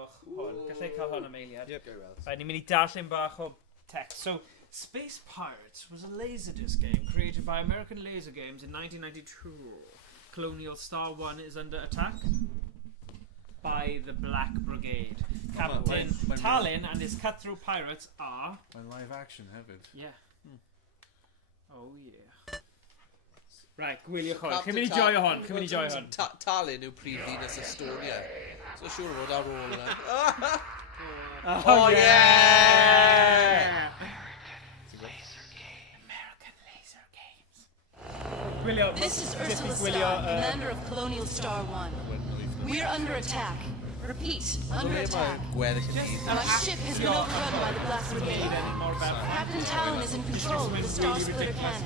gwylio'ch hwn. Gallai cael hwn am eiliad. Yep, go well. Ni'n mynd I darllen bach o text. So, Space Pirates was a LaserDisc game created by American Laser Games in 1992. Colonial Star 1 is under attack by the Black Brigade. Captain Talon and his cutthroat pirates are... Mae'n live action hefyd. Yeah. Oh yeah. Right, gwylio'ch hwn. Cyn mynd I joio hwn. Cyn mynd I joio hon. Talon yw prif ddinas Estonia. So siŵr o fod ar ôl yna. Oh yeah! American Laser Games. Gwylio. This is Ursula Star, commander of Colonial Star 1. We are under attack. Repeat, under attack. My ship has been overrun by the Black Brigade. Captain Talon is in control of the Star Splitter cannon.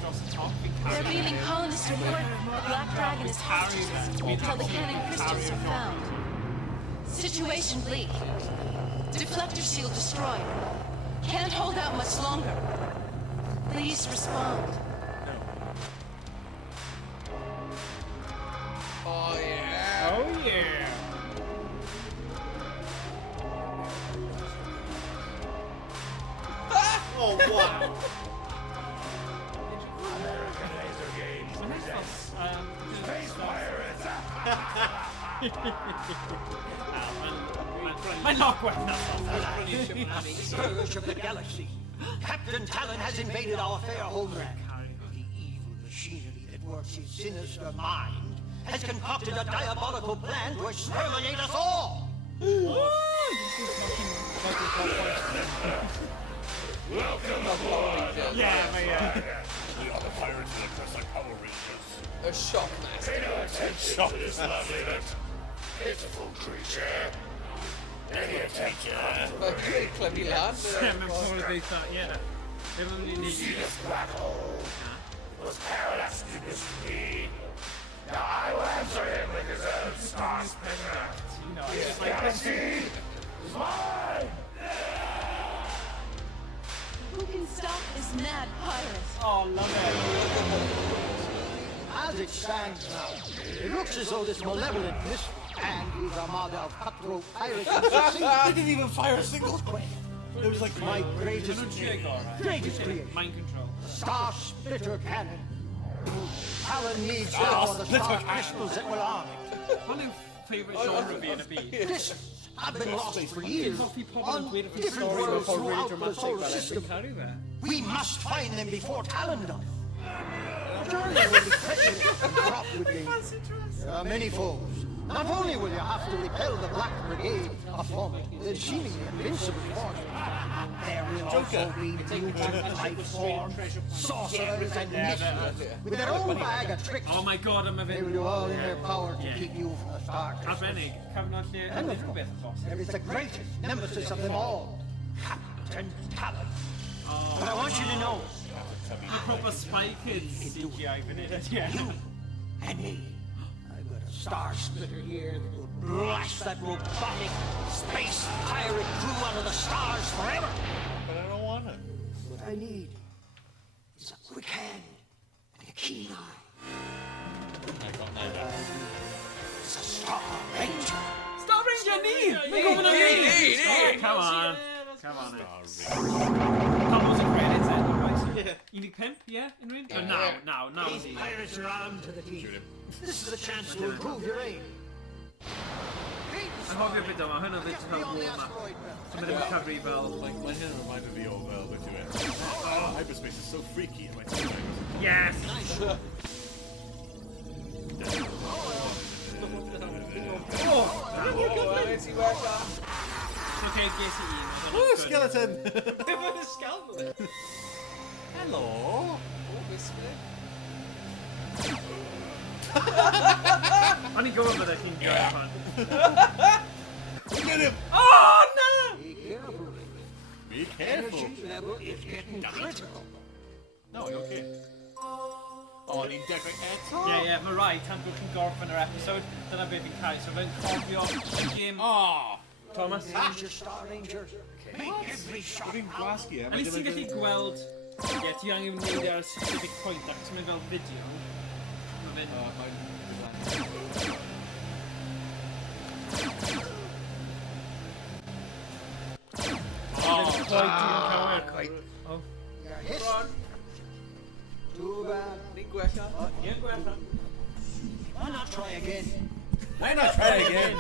They're leaving colonists to board the Black Dragon as hostages until the cannon crystals are found. Situation bleak. Deflector shield destroyed. Can't hold out much longer. Please respond. Oh yeah. Oh yeah. Oh wow. American Laser Games presents Space Pirates. Mae'n not gwerth na. Scourge of the galaxy. Captain Talon has invaded our fair homeland. The evil machinery that works his sinister mind has concocted a diabolical plan to exterminate us all. Welcome aboard. Yeah, mae We are the pirates of the Crescent Power Rangers. A shock mask. Pay no attention to this lovely but pitiful creature. Any attention? Mae'n gwneud clymu lan. Mae'n ffordd ddeitha, yeah. See this black hole was parallax to mystery. Now I will answer him with his own star splitter. This galaxy is mine. Who can stop this mad pirate? Oh, love it. As it stands now, it looks as though this malevolent mystery and his armada of cutthroat pirates will succeed. They didn't even fire a single quake. It was like My greatest creation, Mind control. Star Splitter Cannon. Talon needs now for the star crystals that will arm it. Hwn yw favourite genre fi yn y byd. This I've been lost for years Hoffi pobl yn on gweud different stori worlds fel really throughout the dramatic solar fel system. epic caru fe. We must find them before Talon does. Surely will be treacherous and fraught with danger. There are many foes. Not only will you have to repel the Black Brigade, a formidable, seemingly invincible force, there will also be mutant life forms, sorcerers and mischievous, with their own bag of tricks. Oh my god, I'm a They bit... will do all in their power to keep you from the star crystals. Arbennig, cyfnod lle And of unrhyw beth yn bosib. There is the greatest nemesis of them all, Captain Talon. But I want you to know, Mae proper Spy Kids CGI fan hyn. you and me, I've got a star splitter here that will blast that robotic space pirate crew out of the stars forever. But I don't want it. What I need is a quick hand and a keen eye. I got neither. It's a Star Ranger. Star Ranger, ni! Mae'n gofyn am ni! Come on. Come on. Couples and credits, eh? Unig pimp, yeah? Unrhyw? Oh, now. These pirates are armed to the teeth. This is a chance to improve your aim. Yn hofio beth yma, hwn o ddweud fel war map. So mae ddim yn cyfri fel... Like, my hand reminded me of with you. Hyperspace is so freaky in my time. Yes! Okay, ges I un. Ooh, skeleton! Efo'n skeleton? Hello! O'n i'n gwybod byddai chi'n joio fan. Get him! Oh, no! Be careful. Be careful! Energy level is getting critical. No, you're okay. Oh, ni'n dechrau eto? Ie, mae rai tan bod chi'n gorffen yr episode. Dyna beth fi'n cael. So fe'n cofio y gym... Oh! Thomas? Flash your Star Ranger. Make every shot Fi'n gwasgu, A nes ti'n gallu gweld... Ie, ti angen wneud ar a specific point ac ti'n mynd fel fideo. Mae fe'n... Doi ti'n cywir. Oh. You're hit. Too bad. Ni'n gwella. I'n gwella. Why not try again? Why not try again?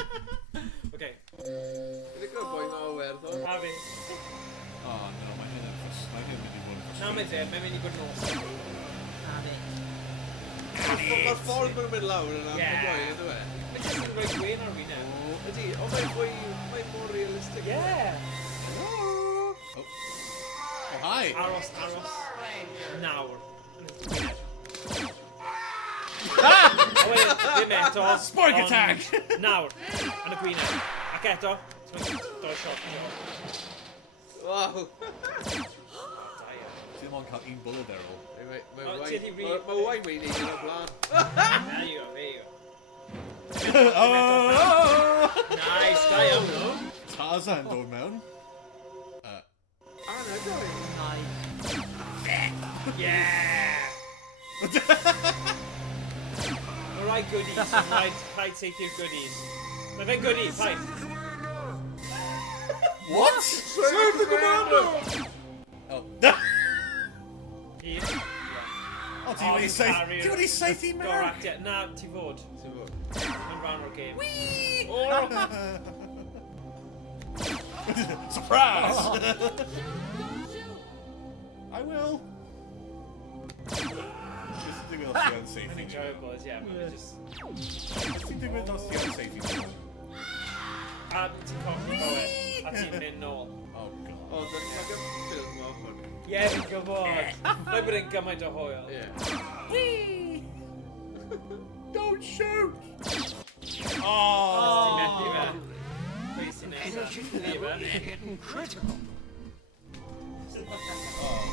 Okay. Dwi'n gwybod boi ma o werth o. A fi. Oh no, my head is slightly really Na, mae'n dweud, mae'n mynd i bod nos. A fi. Mae'r ffordd ma'n mynd lawr yna. Ie. Mae'n boi, ydw e? Mae'n jyst yn rhoi gwyn ar fi nawr. Ydy, ond mae'n mor realistig. Yeah. Oh, hi. Aros. Nawr. A wedyn, ddim eto. Spark ond attack! Nawr, yn y gwyneb. Ac eto, doi shot. Wow. Ti ddim ond cael un bullet there, ol. Mae Oh, Owain ti 'di re- wedi neud yn o blaen. There you go. Oh! Nice, da iawn. Tarzan dod mewn. Anna, going. Yeah! Mae rai goodies, rhaid teithio'r goodies. Mae fe'n goodie, paid. What? Serve the commander! Oh. Here. Oh, ti wedi saethu mewn? Goractia. Na, ti fod. Yn rhan o'r game. Whee! Oh! Surprise! I will. Just think we'll see on safety. Yn enjoyable, yeah. Just think we'll see on safety. A ti'n colli bywyd, a ti'n mynd nôl. Oh god. O, dwi'n cael ffilm o hwn. Ie, fi'n gwybod. Rhaid bod e'n gymaint o hwyl. Ie. Don't shoot! Ti'n Oh! methu fe. Pwy sy'n nesaf? Ni fe. Getting critical.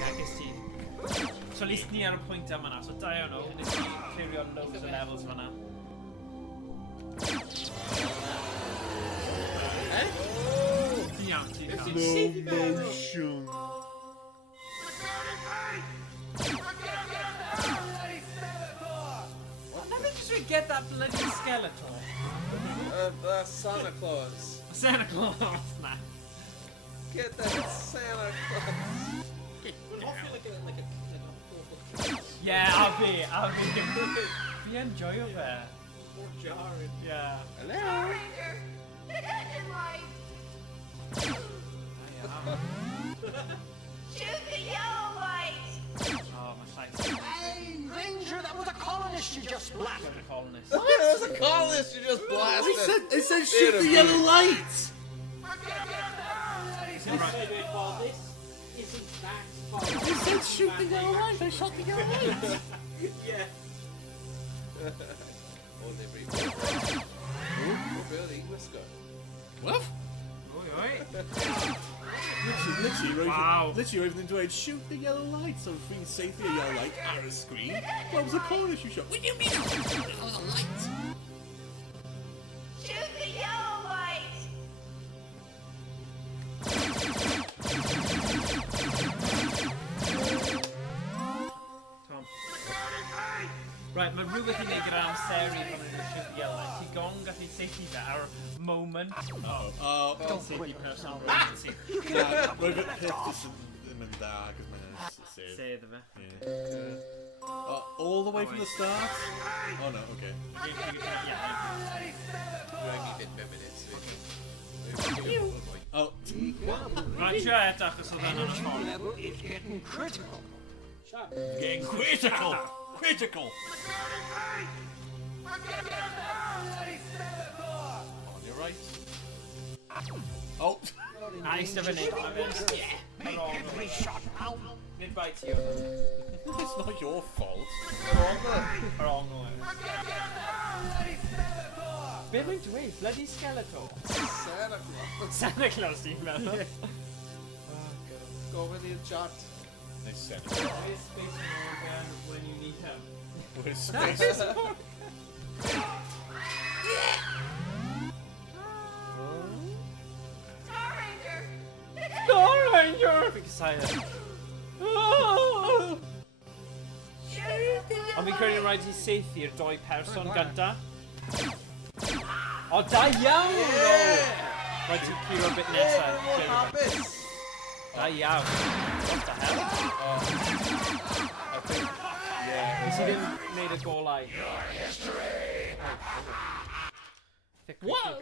Agos ti. So, least ni ar y pwynt yma na, so da iawn o. Nes i clirio loads o levels fyna. Ti'n iawn, ti'n iawn. Motion. Let me just get that bloody skeleton. Santa Claus. Santa Claus, na. Get that Santa Claus. Yeah, I'll be. Fi enjoyo fe. More jarring. Yeah. Hello? Shoot the yellow light! Oh, my llais. Hey, Ranger, that was a colonist you just blasted. The colonist. There's a colonist you just blasted. It said shoot the yellow light! It said shoot the yellow light! I shot the yellow light! Yeah. Oh, they breathe. Oh, really? Let's go. What? Oi, oi. Literally, Wow. literally, even dweud shoot the yellow light, so fi'n saethu a yellow light ar y screen. What was the cornish you shot? What do you mean? Yellow light? Shoot the yellow light! Tom. Right, mae rhywbeth i wneud gyda'r amseru fan yn y ship yellow. Ti gong gallu seithi fe ar moment. Oh, Don't seithi personal emergency. roedd y peth jyst yn mynd da, cos mae'n sedd. Sedd fe. All the way from the start? Oh no, okay. Oh. Right, sure, edrych os oedd yna'n y ffordd. Level is getting critical. Getting critical! Critical! On your right. Oh! Nice to fy wneud. Every shot out. Nid bai ti o'n. It's not your fault. Wrong way. Be mae'n dweud? Bloody skeleton. Santa Claus. Santa Claus ti'n meddwl? Gofyn i'r chat. They said it. Where's Space Morgan when you need him? With space. Star Ranger! Star Ranger! Fi'n cysau Ond fi'n credu rhaid i seithi'r doi person gynta. O, da iawn! Rhaid i curo bit nesaf. Hapus! Da iawn. What the hell? I think, yeah. Nes i ddim wneud y golau. What?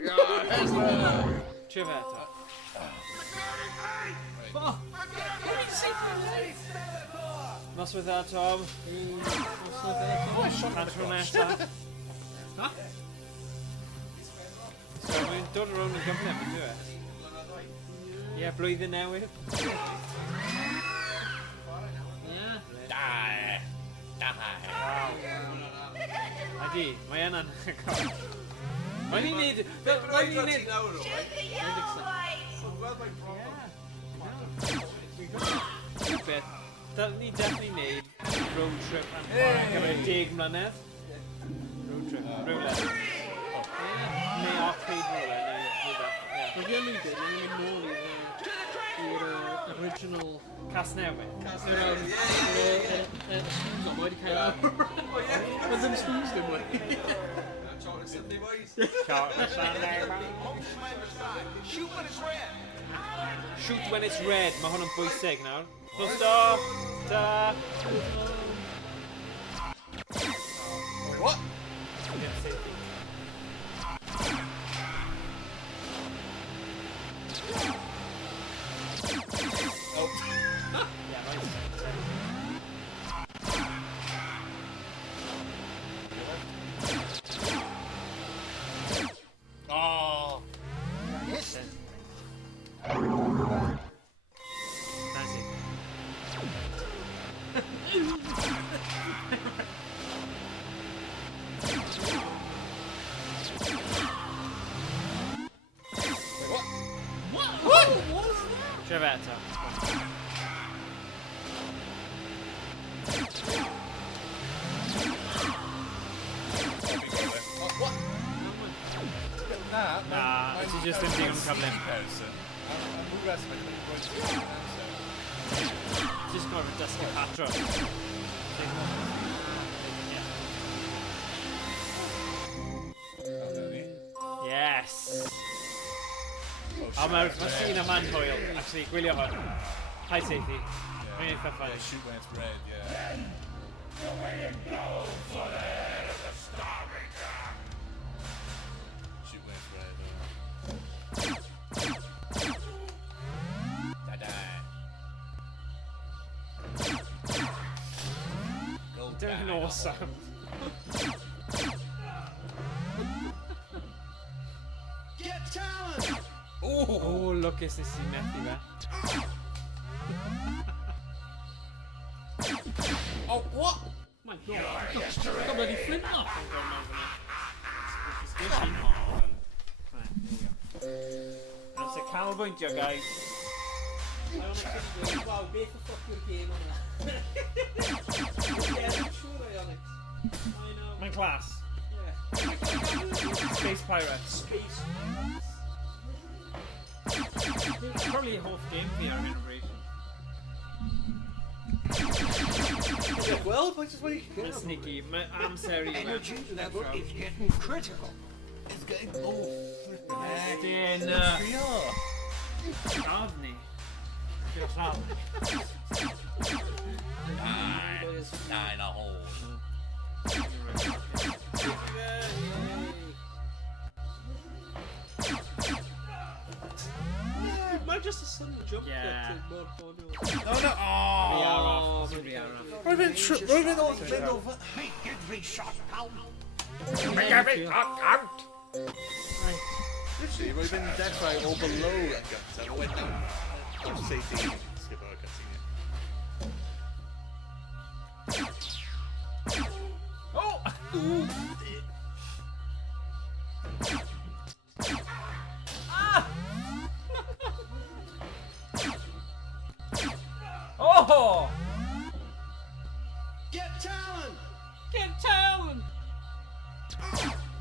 Trio fe eto. Noswaith dda, Tom. Pan tro nesa. So, mae'n dod ar ôl yn gyfnod, yn dwi e? Ie, blwyddyn newydd. Wow. Adi, mae yna'n anhygoel. Mae'n ni'n neud... Mae'n ni'n neud... Beth, dylwn ni definitely neud road trip yn gyfer 10 mlynedd. Road trip, rhywle. Neu arcade rhywle, neu rhywbeth. Mae fi yn mynd i'r nôl i'r original Cas newydd. spoons o'n wedi cael ei Mae ddim spoons dim wedi. Chocolate Sunday boys. Shoot when it's red. Mae hwn yn bwysig nawr. Full stop. Ta. What? Oh! Iestyn. Nice. What? Trio fe eto. Na, ti jyst ddim digon cyflym. Just gorfod dysgu patrwm. Yes! O, mae'r llun yma'n hwyl. Actually, gwylio hwn. Hi, Seithi. Mae'n eitha ffynnu. Shoot when it's red, yeah. Shoot when it's red, Don't awesome. Get talent! Oh, lwcus nes i methu fe. Oh, what? My God. Got bloody Flint off. That's a canolbwyntio, guys. Wow, beth y ffuck yw'r game o'na? Ie, dwi'n siŵr o Alex. Mae'n class. Ie. Space Pirates. Space. Probably a whole game for our generation. Well, I just wait. Mae'n sneaky. Mae amser i Energy level is getting critical. It's getting Iestyn. Afni. Diolch llaw. Nine a hole. Mae'n just a sudden jump Yeah. to more audio. No, no. Oh. Roedd yn mynd over. Make every shot count. Literally, roedd yn dechrau o below yn gyntaf. A went down. Safety. Skip over cutscene. Oh! Ah! Oh! Get talent! Get talent!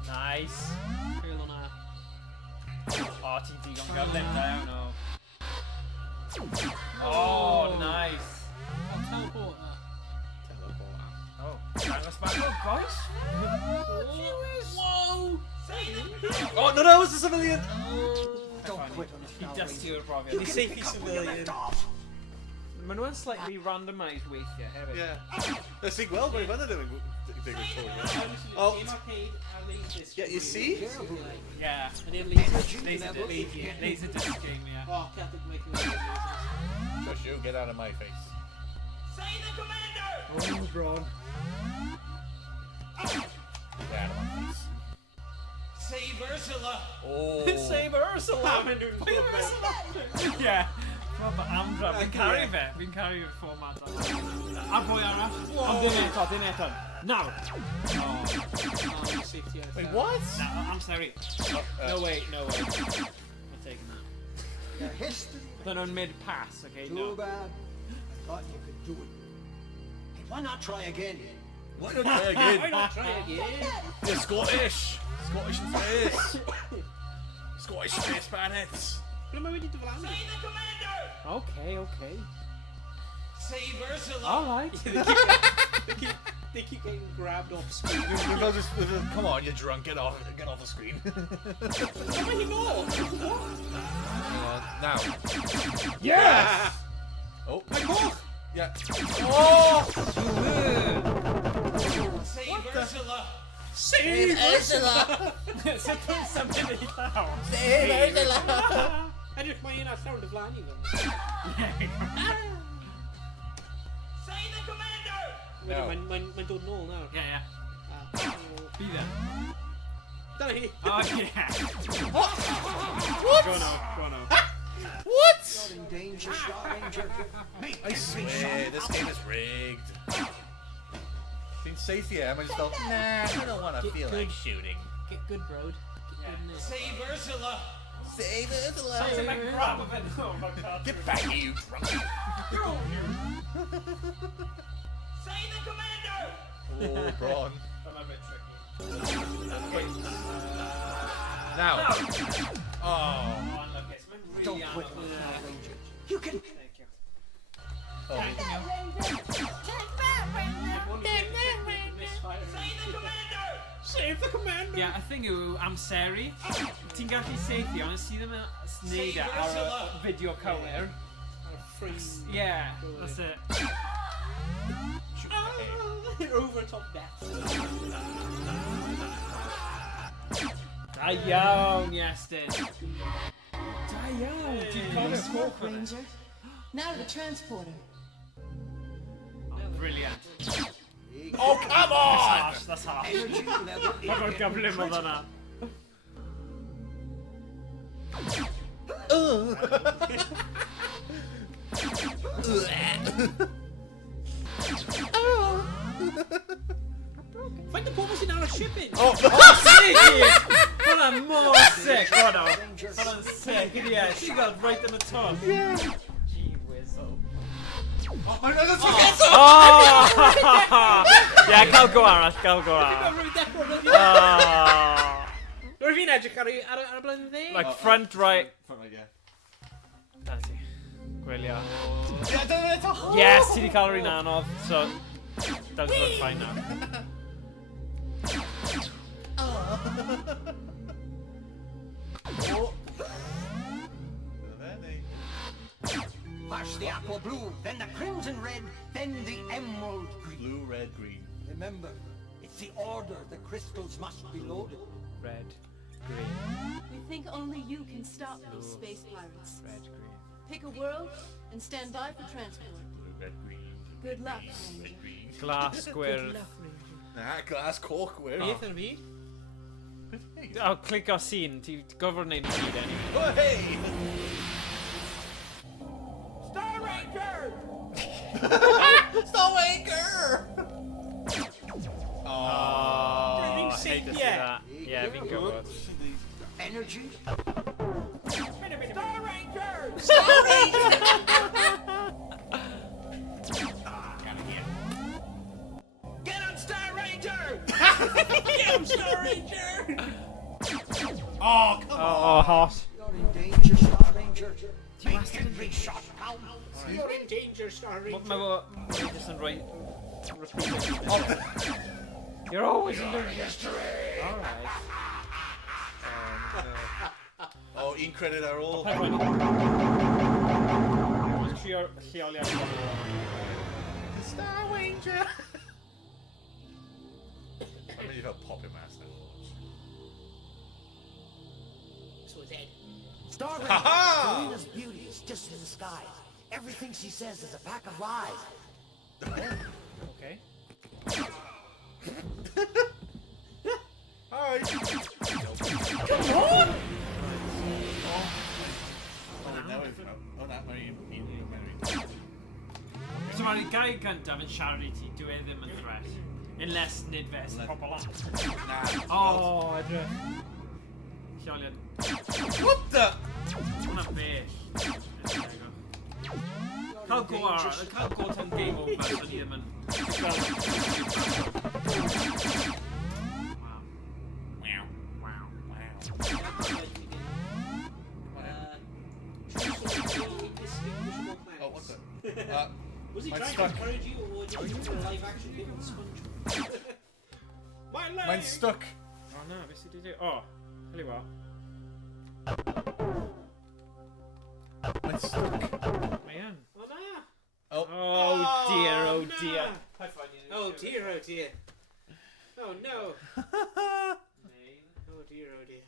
Nice. Cael hwnna. Oh, ti'n digon gyflym, da iawn o. Oh, nice. Oh, teleporter. Oh, dangos back o, boys. Whoa! Oh, no, that was a civilian. Don't quit on us I now, dysgu o'r You brofiad. can safety pick up where you civilian. left off. Maen nhw'n slightly randomised weithiau hefyd. Yeah. Let's see, well, very well they're doing Victoria. Oh. Yeah, you see? Yeah. And then laser. LaserDisc game, yeah. Oh, Catholic making lasers. Just you, get out of my face. Say the commander! Oh, Braun. Get out of my face. Save Ursula! Oh. Save Ursula! Yeah. Proper Amdra. Fi'n caru fe. Fi'n caru y fformat. A bwy arall. Ond dim eto. Nawr. Wait, what? No, I'm sorry. No way. I'm taking that. Your history. Then on mid-pass, okay? Too No. bad. I thought you could do it. Hey, why not try again? Why not try again? Why not try again? You're Scottish. Scottish in face. Scottish face bandits. Ble mae wedi dyflannu? Say the commander! Okay. Save Ursula! Alright. They keep getting grabbed off screen. Come on, you're drunk. Get off the screen. How many more? Now. Yes! Oh. My God! Yeah. Save Ursula! Save Ursula! Something i llaw. Save Ursula. Edrych mae un ar llawn dyflannu fe. Say the commander! No. Mae'n dod nôl nawr. Yeah. Be there. Dyna hi. Oh, yeah. What? Go now. What? You're in danger, Star Ranger. Make I swear, this game is rigged. Been safe here, I just felt, nah, I don't want to feel like shooting. Get good, bro. Save Ursula! Save Ursula. Sounds like a grab of it. Oh my God. Get back here, you drunk. Say the commander! Oh, Braun. I'm a bit tricky. Now. Oh. Oh, look, it's been really Don't quit, animal. Star Ranger. You can. Thank you. Oh. Say the commander! Save the commander! Yeah, I think I'm Seri. Ti'n gallu seithio, ond si ddim yn neud e ar y fideo cywir. Free. Yeah, that's it. Shoot the head. Over top death. Da iawn, Iestyn. Da iawn, ti'n cofio Work, Ranger. Now to the transporter. Brilliant. Oh, come on! That's harsh. Energy level. Mae'n gyflym o dda. Faint o pobl sy'n ar y shipping? Oh, sick! Hwna'n mor sick, hwnnw. Hwna'n sick, yeah. She got right in the top. Yeah. Gee whiz. Oh, no, that's Oh! Yeah, cael go arall. Rwy'n fi'n edrych ar y blaen dde? Like front, right. Front right, yeah. That's it. Gwylio. Yeah, don't let it Yes, ti di cael rhywun anodd, so... Does look fine now. First the aqua blue, then the crimson red, then the emerald green. Blue, red, green. Remember, it's the order the crystals must be loaded. Red, green, We think only you can stop these space pirates. red, green. Pick a world and stand by for transport. Blue, red, green. Good luck, Ranger. Green. Glass gwyrdd. Nah, glass cork, where? Beth yn fi? O, clic o scene, ti gofod wneud i gyd anyway. Oh, hey! Star Ranger! Stowmaker! Oh, Driving I hate seat, to see yeah. that. Yeah, fi'n gwybod. Energy. Star Ranger! Get him, Star Ranger! Get him, Star Ranger! Oh, come on! Oh, hot. You're in danger, Star Ranger. Make every shot count. You're in danger, Star Ranger. Mae fo just yn rhoi... You're always in danger. Alright. Oh, in credit are all. Mae'n trio lleoliad. The Star Ranger! I'm really felt pop in my ass now. So his head. Star Ranger, Ha-ha! Serena's beauty is just in disguise. Everything she says is a pack of lies. Okay. Hi! Come on! Oh, that Mary. So mae'r gau gyntaf yn siarad I ti, dwi ddim yn threat. Unless nid fes, pobl at. Nah. Oh, edrych. Lleoliad. What the? Hwna bell. Cael go tan game over, so ni ddim yn... Wow. Wow. Oh, what's it? Was he mine's trying stuck. to encourage you, or was it a live action game on SpongeBob? My leg! Mine's stuck. Oh no, beth sydd wedi... Oh, tell you what. Mine's stuck. Mae yn. Oh no! Oh. Oh dear, oh no. dear. Oh dear, oh dear. Oh no! Main. Oh dear, oh dear.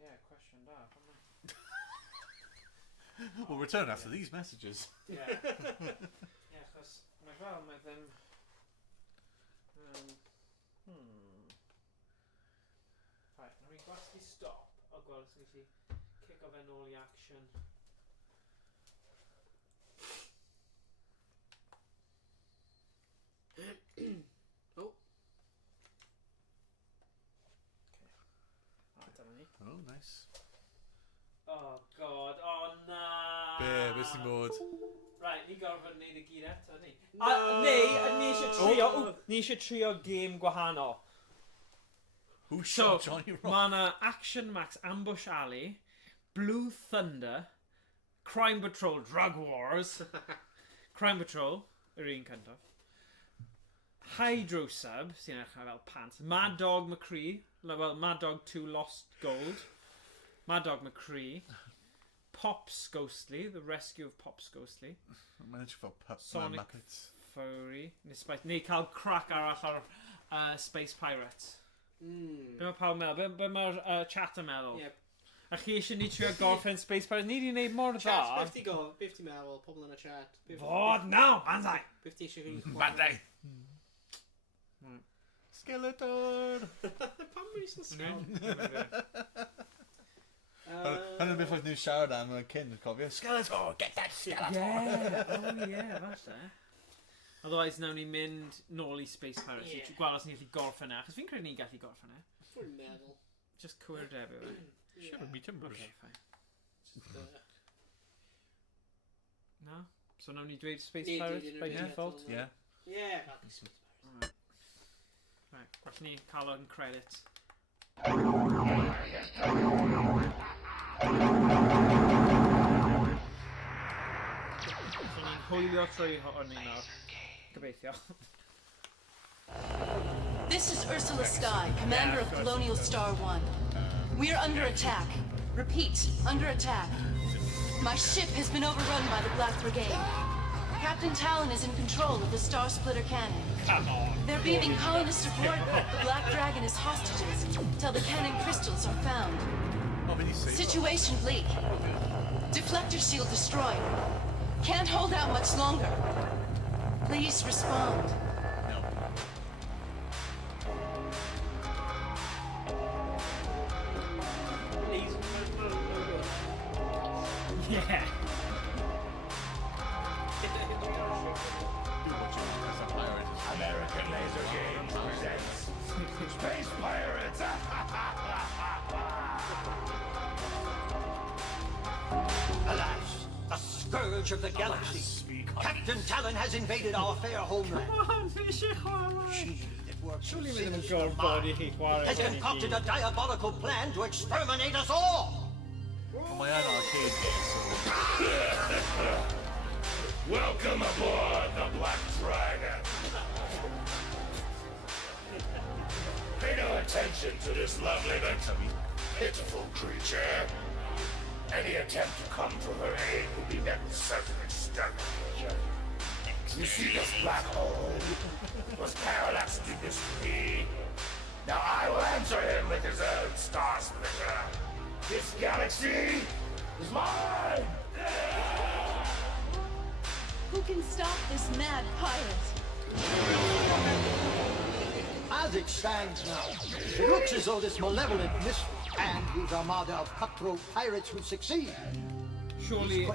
Yeah, question that. We'll return after these messages. Yeah. Yeah, achos mae fel, mae ddim... Right, na fi'n gwasgu stop, o gweld os gallu cick o fe nôl I action. Oh. Dyna ni. Oh, nice. Oh god, oh na! Beth sy'n bod? Right, ni gorfod wneud y gyd eto, ni. No! Ni eisiau trio game gwahanol. Who So, shot Johnny Rock? mae yna Action Max Ambush Alley, Blue Thunder, Crime Patrol Drug Wars, Crime Patrol, yr un cyntaf, Hydro Sub, sy'n edrych fel pants, Mad Dog McCree, well, Mad Dog 2 Lost Gold, Mad Dog McCree, Pops Ghostly, The Rescue of Pops Ghostly, Mae'n edrych fel Sonic Muppets. Fury, neu cael crack arall ar Space Pirates. Be mae pawb yn meddwl? Be mae'r chat yn meddwl? Yep. A chi eisiau ni trio gorffen Space Pirates? Ni wedi gwneud mor dda. Chat's 50 go, 50 meddwl, pobl yn y chat. Fod nawr, bandai! 50 eisiau chi... Bandai! Skeleton! Pam mynd i'n sgel? Hynny'n beth oedd nhw'n siarad am y cyn, cofio? Skeleton! Get that skeleton! Yeah, oh yeah, falle. Otherwise, nawn ni mynd nôl I Space Pirates I gweld os ni'n gallu gorffen e. Achos fi'n credu ni'n gallu gorffen e. Fwy'n meddwl. Just cwyr debyw e. Sure, me timbers. Okay, fine. No? So nawn ni dweud Space Pirates by default? Yeah. Yeah, that'll be Space Pirates. Right, gwell ni cael o'n credit. So ni'n hwylio trwy hwn I nawr. Gobeithio. This is Ursula Sty, commander of Colonial Star 1. We are under attack. Repeat, under attack. My ship has been overrun by the Black Brigade. Captain Talon is in control of the Star Splitter cannon. Come on. They're beaming colonists aboard the Black Dragon as hostages till the cannon crystals are found. Oh, but he's safe. Situation bleak. Deflector shield destroyed. Can't hold out much longer. Please respond. No. Please. Yeah. American Laser Games presents Space Pirates! Alas, the scourge of the galaxy. Captain Talon has invaded our fair homeland. She that works in Surely ddim yn sinister gorfod I minds chi chwarae has hwn I concocted gyd. a diabolical plan to exterminate us all. Mae yn arcade game, so... Welcome aboard the Black Dragon! Pay no attention to this lovely but pitiful creature. Any Any attempt to come to her aid will be met with certain extermination. You see this black hole? Was Parallax did this to me? Now I will answer him with his own star splitter. This galaxy is mine! Who can stop this mad pirate? As it stands now, it looks as though this malevolent mystery and his armada of cutthroat pirates will succeed. Surely,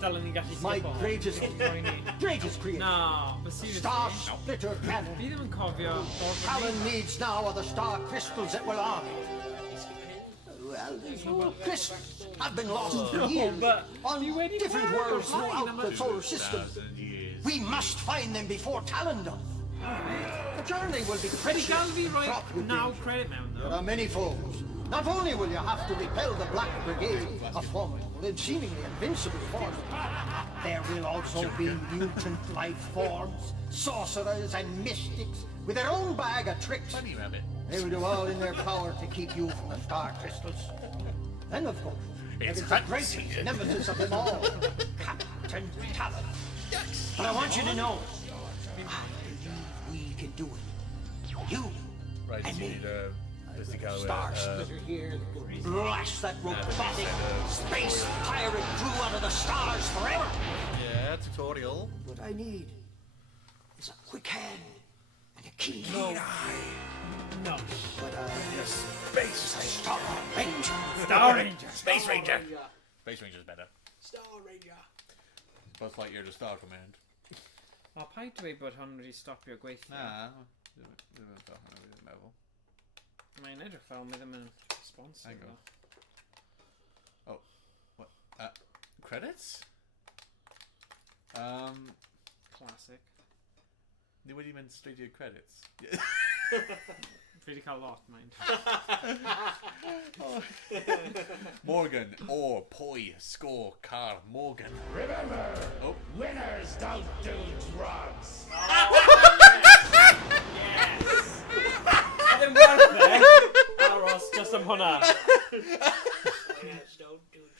dylen ni gallu My skip on. greatest creation. No, but seriously. Star splitter cannon. Fi ddim yn cofio gorfod Alan needs now are the star crystals that will arm it. Well, crystals have been lost for years on different worlds throughout the solar system. We must find them before Talendon. The journey will be precious. fraught with now danger. credit mewn There though. are many foes. Not only will you have to repel the Black Brigade, a formidable and seemingly invincible force, there will also be mutant life forms, sorcerers and mystics with their own bag of tricks. Bunny rabbit. They will do all in their power to keep you from the star crystals. Then, of course, there is the greatest nemesis of them all, Captain Talon. But I want you to know, I believe we can do it. You Right, and so you me. need a Star splitter here, blast that robotic space pirate crew out of the stars forever. yeah, tutorial. What I need is a quick hand and a keen No. But Space Star Ranger. Star Ranger. Space Ranger. Space Ranger's better. Star Ranger. Buzz Lightyear, the Star Command. O, paid dweud bod hwn wedi stopio gweithio. Na, ddim yn ddech yn meddwl. Mae'n edrych fel mae ddim yn sponsor. Hang on. Oh, what? Credits? Classic. Ni wedi mynd straight i'r credits. Fi wedi cael lot, mind. Morgan, or, poi, score, car, Morgan. Remember, Oh. winners don't do drugs. Yes! Ddim werth e. Aros, just am hwnna.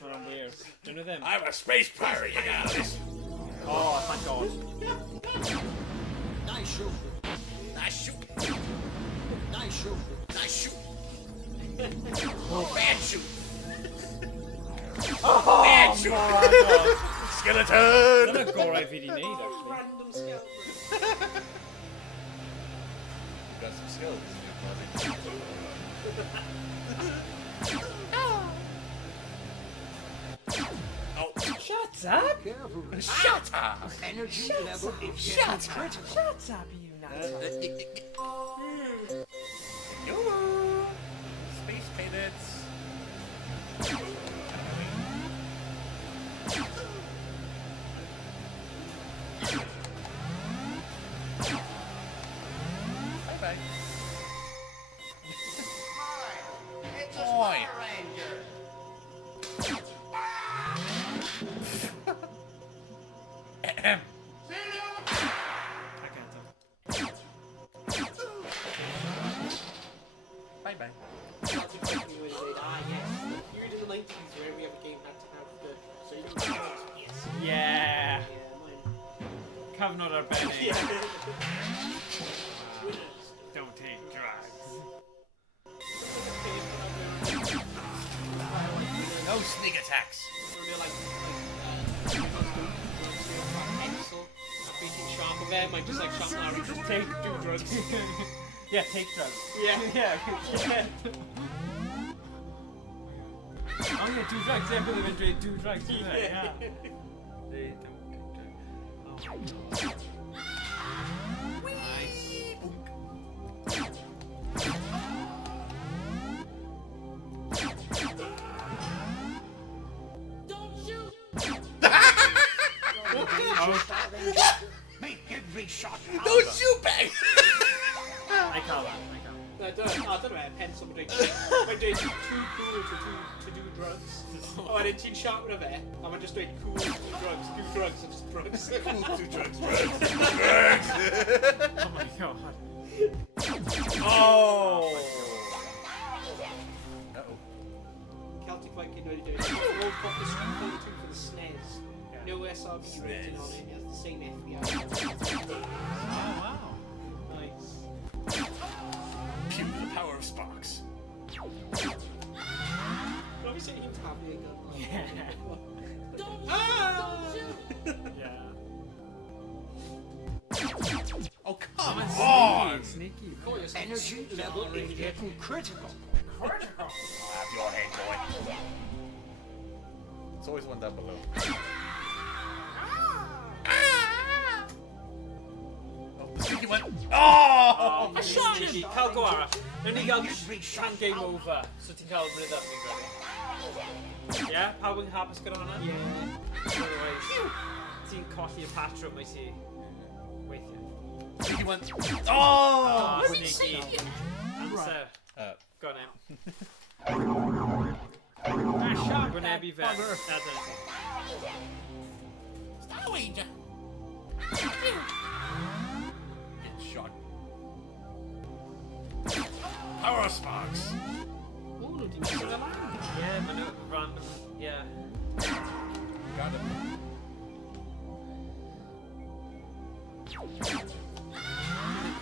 Hwnna'n weird. Dyn nhw ddim. I'm a space pirate, you know this. Oh, thank God. Nice shoot. Nice shoot. Nice shoot. Nice shoot. Bad shoot. Bad shoot. Skeleton. Dyna gorau fi di neud, actually. Random skeleton. You've got some skills. Oh, Shut up! Careful. shut up. Energy level is Shut getting up. critical. Shut up, you nuts. Yo! Space pirates. Bye bye. It's a Oi. Star Ranger. Ahem. I can't tell. Bye bye. That's exactly what he said. Ah, yes. You were in the 90s where every other game had to have the. So you don't have drugs. Yes. Yeah. Yeah, mine. Cyfnod arbennig. Yeah. Don't take drugs. No sneak attacks. Pencil. I'm thinking sharp of them. I just like sharp Larry. Do drugs. Yeah, take drugs. Yeah. Yeah. Oh yeah, do drugs. Yeah, but they've been do drugs. Yeah. They don't take drugs. Oh. Nice. Make every shot. Don't shoot back. I call that. I don't know, a pencil would do. Mae'n dweud too cool to do drugs. O, wedyn ti'n siarad gyda fe, a mae'n just dweud cool to do drugs, a just drugs. Cool to drugs, Oh my god. Oh! Uh-oh. Celtic Viking really do. It's an old copy of Street Fighter 2 for the SNES. No SRB rating on it. It has the same FBI. Oh wow. Nice. Cue the power of sparks. But obviously, he was happy again. Don't shoot! Yeah. Oh, come on! Sneaky. Call yourself Energy level is getting critical. I'll have your head, boy. It's always one down below. Oh, the sneaky one. Oh! Sneaky. Cael gwara. Rwy'n ni gael can game over. So ti'n cael rhythm fi'n gwneud. Yeah? Pawb yn hapus gyda hwnna? Yeah. Otherwise, ti'n colli y patrwm wyt ti. Weithio. Sneaky one. Oh! Sneaky. Amser. Go on, Em. Gwynebu fe. Star Ranger. Get shot. Power sparks. Oh, no, ti'n mynd o'r lan. Yeah, maen nhw random. Yeah. Got him.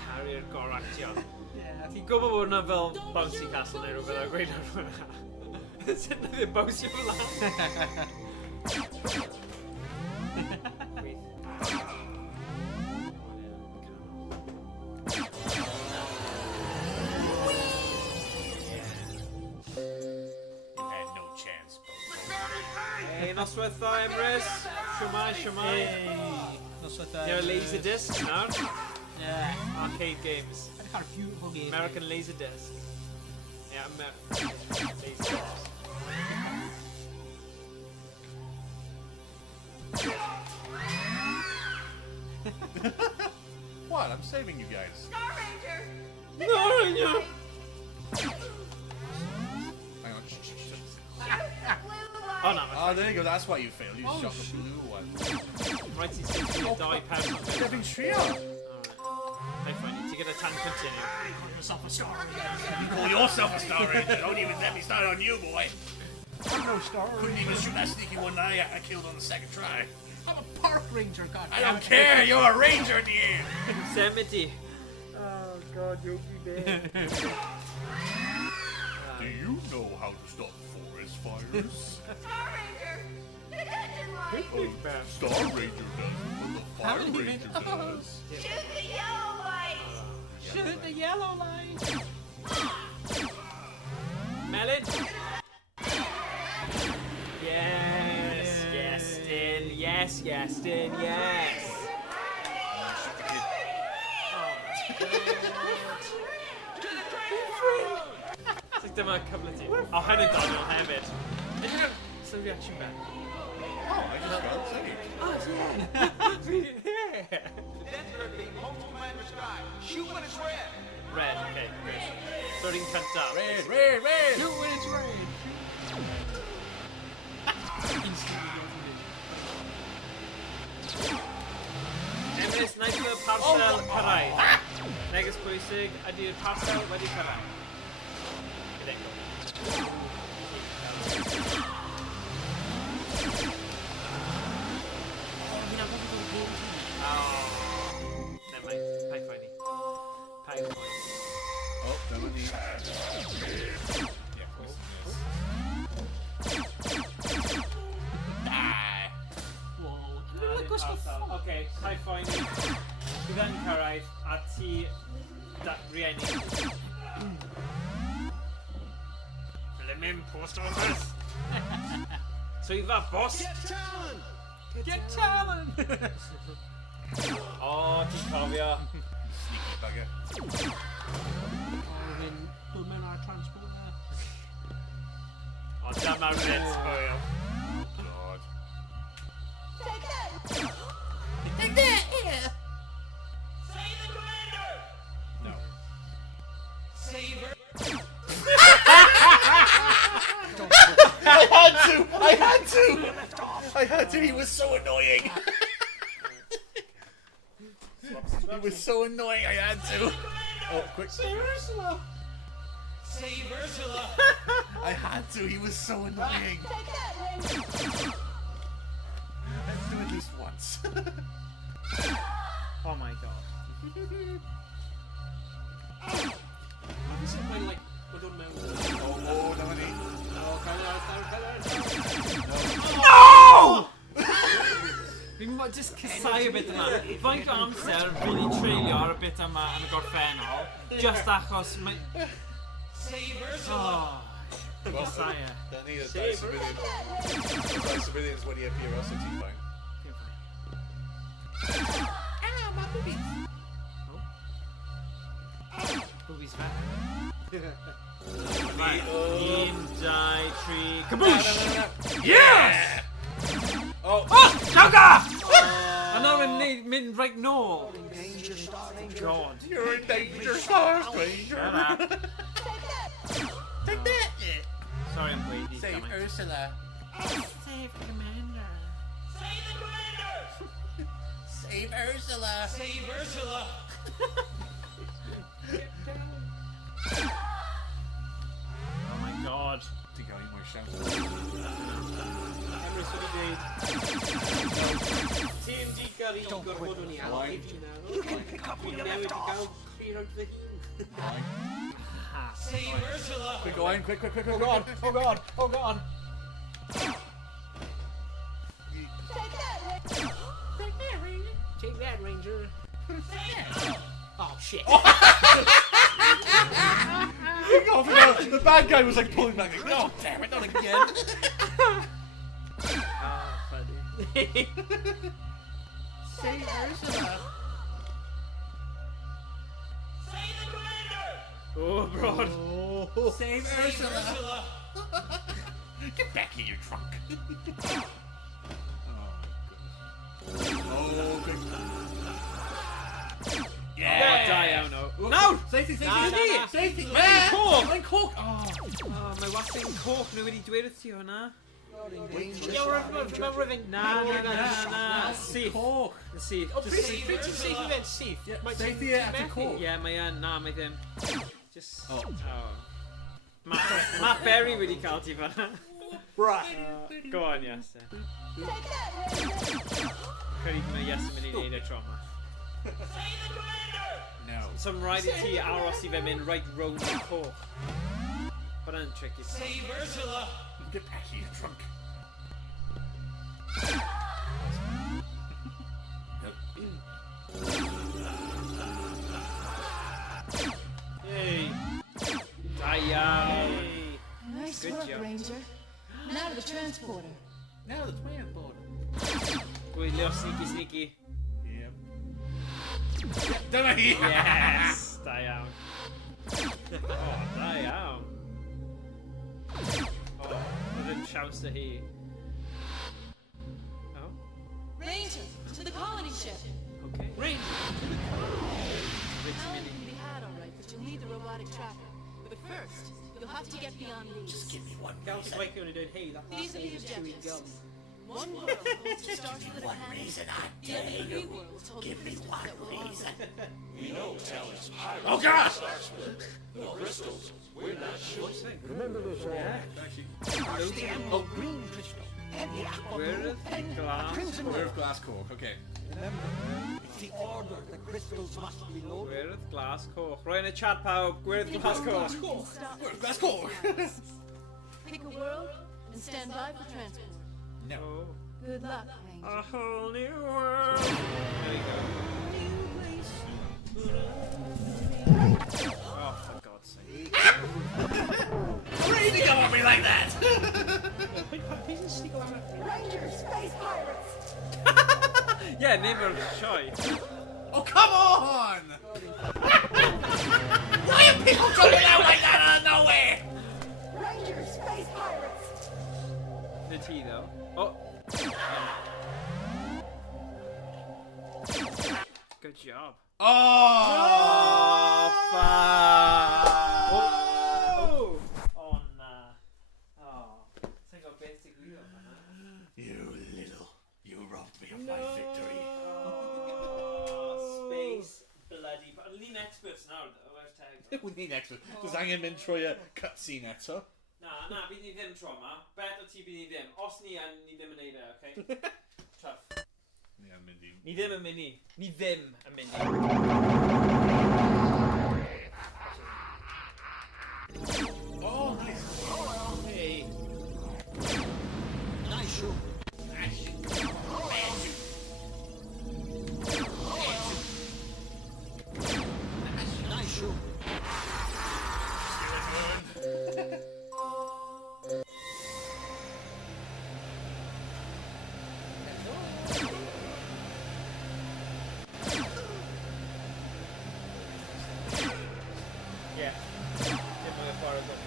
Carrier goractio. Ti'n gwybod bod hwnna fel bouncy castle neu rhywbeth o'r gweud o'r hwnna? Sut na ddim bouncy o'r lan? You had no chance, Hey, noswaith o, Emrys. Siwmai, siwmai. You're a LaserDisc now? Yeah. Arcade games. That's kind of beautiful game. American LaserDisc. Yeah, LaserDisc. What? I'm saving you guys. No, no. Hang on. Shh. Oh, no. Oh, there you go. That's why you failed. You shot the blue one. Right, he's going to die pound. Kevin Trio. Hey, fine. To get a tank continue. Call yourself a Star Ranger. You call yourself a Star Ranger. Don't even let me start on you, boy. I'm no Star Ranger. Couldn't even shoot that sneaky one I killed on the second try. I'm a Park Ranger, God. I don't care. You're a ranger at the end. Yosemite. Oh, God, Yogi Bear. Do you know how to stop forest fires? Star Ranger! Star Ranger does, but the Fire Ranger does. Shoot the yellow light! Shoot the yellow light! Melon. Yes, Iestyn, yes, Iestyn, yes. It's like dyma couple of teams. Oh, hyn yn Daniel hefyd. Ydyn nhw... So reaction back. Oh, I just got saved. Oh, yeah. Shoot when it's red. Red, okay, good. So ring cyntaf. Red. Shoot when it's red! Emrys, naill y parsel cyrraedd. Neges pwysig ydy'r parsel wedi cyrraedd. Gyda go. Never mind. Pai ffaini. Pai ffaini. Oh, dyma ni. Yeah, of course. Die. Okay, pai ffaini. Bydd yn cyrraedd a ti rieni. Fydd yn mynd post office. Swyddfa boss. Get Talon! O, ti'n cofio. Sneaky bugger. Dwi'n mewn ar transport there. O, dyma'r red spoil. God. Take that! Here! No. I had to! He was so annoying! He was so annoying, I had to! Oh, quick. Save Ursula! I had to, he was so annoying. Let's do it at least once. Oh my god. Is it like, we don't know. Oh, no, money. No! Vi just casau y bit yma. Faint o amser fydd i treulio ar y bit yma yn y gorffennol, just achos mae... Save Ursula! Casau e. Don't need a dice of millions. Dice of millions when you appear also team fine. Ah, my boobies! Boobies fat. Right. 1, 2, 3, kaboosh! Yes! Oh! Sugar! And now we're mid right nôl. God. You're in danger, Star Ranger. Shut up. Take that! Sorry, I'm late. Save Ursula. Save Commander. Save the commander! Save Ursula. Save Ursula. Oh my god. I think I'll eat my shout. Every sort of day. TMG curry, you've got one on the alley. You can pick up where you Now we left can off. go clear out the Save Ursula. Quick, Owain, quick. Oh god, oh god, oh god. Take that, Ranger. Oh shit. The bad guy was like pulling back, like, no, damn it, not again. Oh, funny. Save Ursula. Save the commander! Oh, broad. Save Ursula. Get back in your trunk. Oh, good. Yeah. Die out now. No! Safety. Safety. Mae'n cork! Mae'n cork! Oh, mae wastad yn cork nhw wedi dweud wrth ti hwnna. Na. Syth. Cork. Syth. Oh, pretty safe event, safe. Safety after cork. Ie, mae yn. Na, mae ddim. Just... Oh. Matt Berry wedi cael ti fanna. Right. Go on, yes. Credu mae yes yn mynd i wneud y tro yma. Save the commander! No. So mae'n rhaid i ti aros I fe mynd right round y cork. But yn tricky. Save Ursula! Get back in your trunk. Yay! Da iawn! Nice Good work, job. Ranger. Now to the transporter. Now the transport. Gwylio sneaky. Yep. Dyma hi! Yes! Da iawn. Oh, da iawn. Oh, oedd yn siawns y hi. Oh, Ranger, to the colony ship. okay. Ranger. Rich Paladin mini. can be had, all right, but you'll need the robotic tracker. But first, you'll have to get beyond these. Give me one. Galaxy Mike only did, hey, that These are the last name is Chewy Gum. objectives. One world holds the stars with a hand. The other three worlds hold the crystals that will honor them. We know talent's pirates. Oh God! Starts with the crystals. We're not sure. Remember this all. That's the emerald green crystal. And the aqua Where blue is the and glass? crimson Where red. of glass cork, okay. Remember, it's the order the crystals must be loaded. Gwyrdd glas coch. Roi yn y chat pawb. Gwyrdd glas coch. Stop. Where of glass cork? Pick a world and stand by for transport. No. Oh. Good luck, Ranger. A whole new world. There you go. Oh, for God's sake. Ready to go on me like that? Rangers, space pirates! Yeah, name her Shoy. Oh, come on! Why are people coming out like that out of nowhere? Rangers, space pirates! The tea, though. Oh. Good job. Oh! Fuck. Oh, nah. Oh. Think I'll basically do that. You robbed me of my victory. Oh, space bloody. Lean experts now, though. Where's Tag? We need extra. Does angen mynd trwy y cutscene eto? Na, bydd ni ddim tro yma. Bet o ti bydd ni ddim. Os ni yn, ni ddim yn neud e, oce? Chuff. Ni yn mynd i... Ni ddim yn mynd i. Ni ddim yn mynd i. Oh, nice. Hey. Nice shoot. Nice shoot. Yeah. Dim mwy o chwarae dog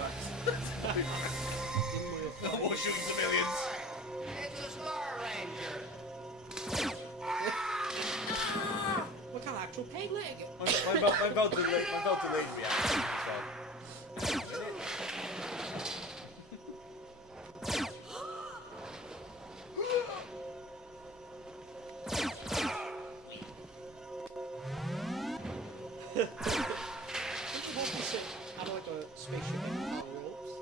No more shooting civilians. It's a Star Ranger. What kind of actual peg leg? Mae'n fel delayed reaction as well. Had like a spaceship in power ropes.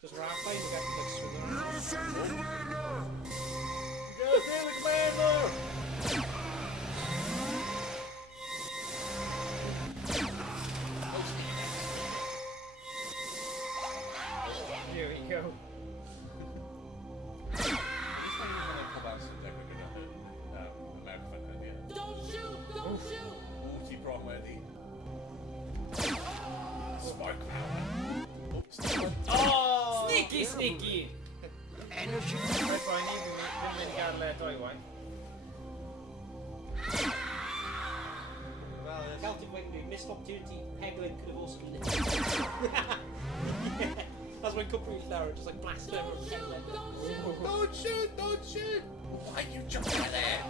Just wrap by and you get like swing around. Go see the commander! Here we go. Don't shoot! Don't shoot! Multi-prong wedi. Spark power. Oh! Sneaky! Energy. Right, Brian, ni ddim mynd i gadael e doi waith. Celtic Wing, missed opportunity. Pegling could have also been it. Yeah. That's when Cupri Flower just like blasted over with Pegling. Don't shoot! Don't shoot! Why you jumping there?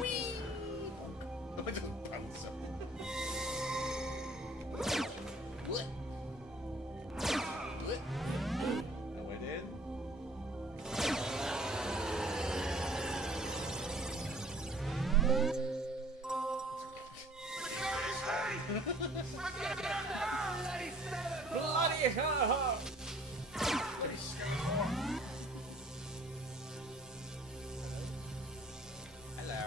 Whee! I just bounce up. I went in. Bloody hell! Hello.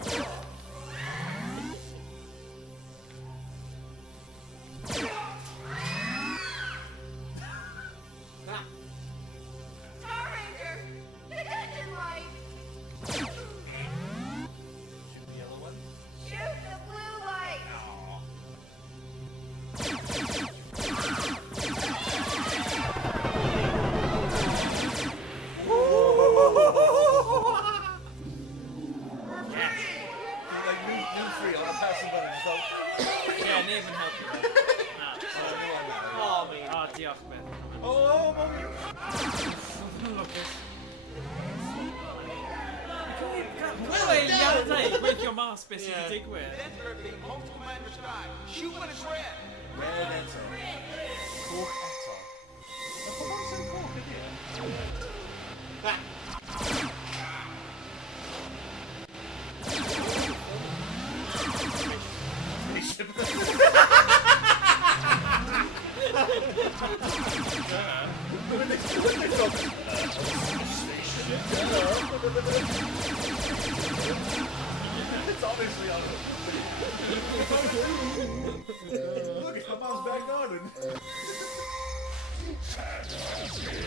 Star Ranger! The engine light! Shoot the yellow one. Shoot the blue light! Like new free on a passive button. So. Yeah, neb yn helpu. Oh, mate. Oh, diolch, Ben. Oh, mommy. Lwcus. Wel, iadau, gweithio mas beth sydd wedi digwydd. Shoot when it's red. Red eto. Coch eto. Mae pobl sy'n coch ydi e? It's obviously on. Look, it's my mom's back garden.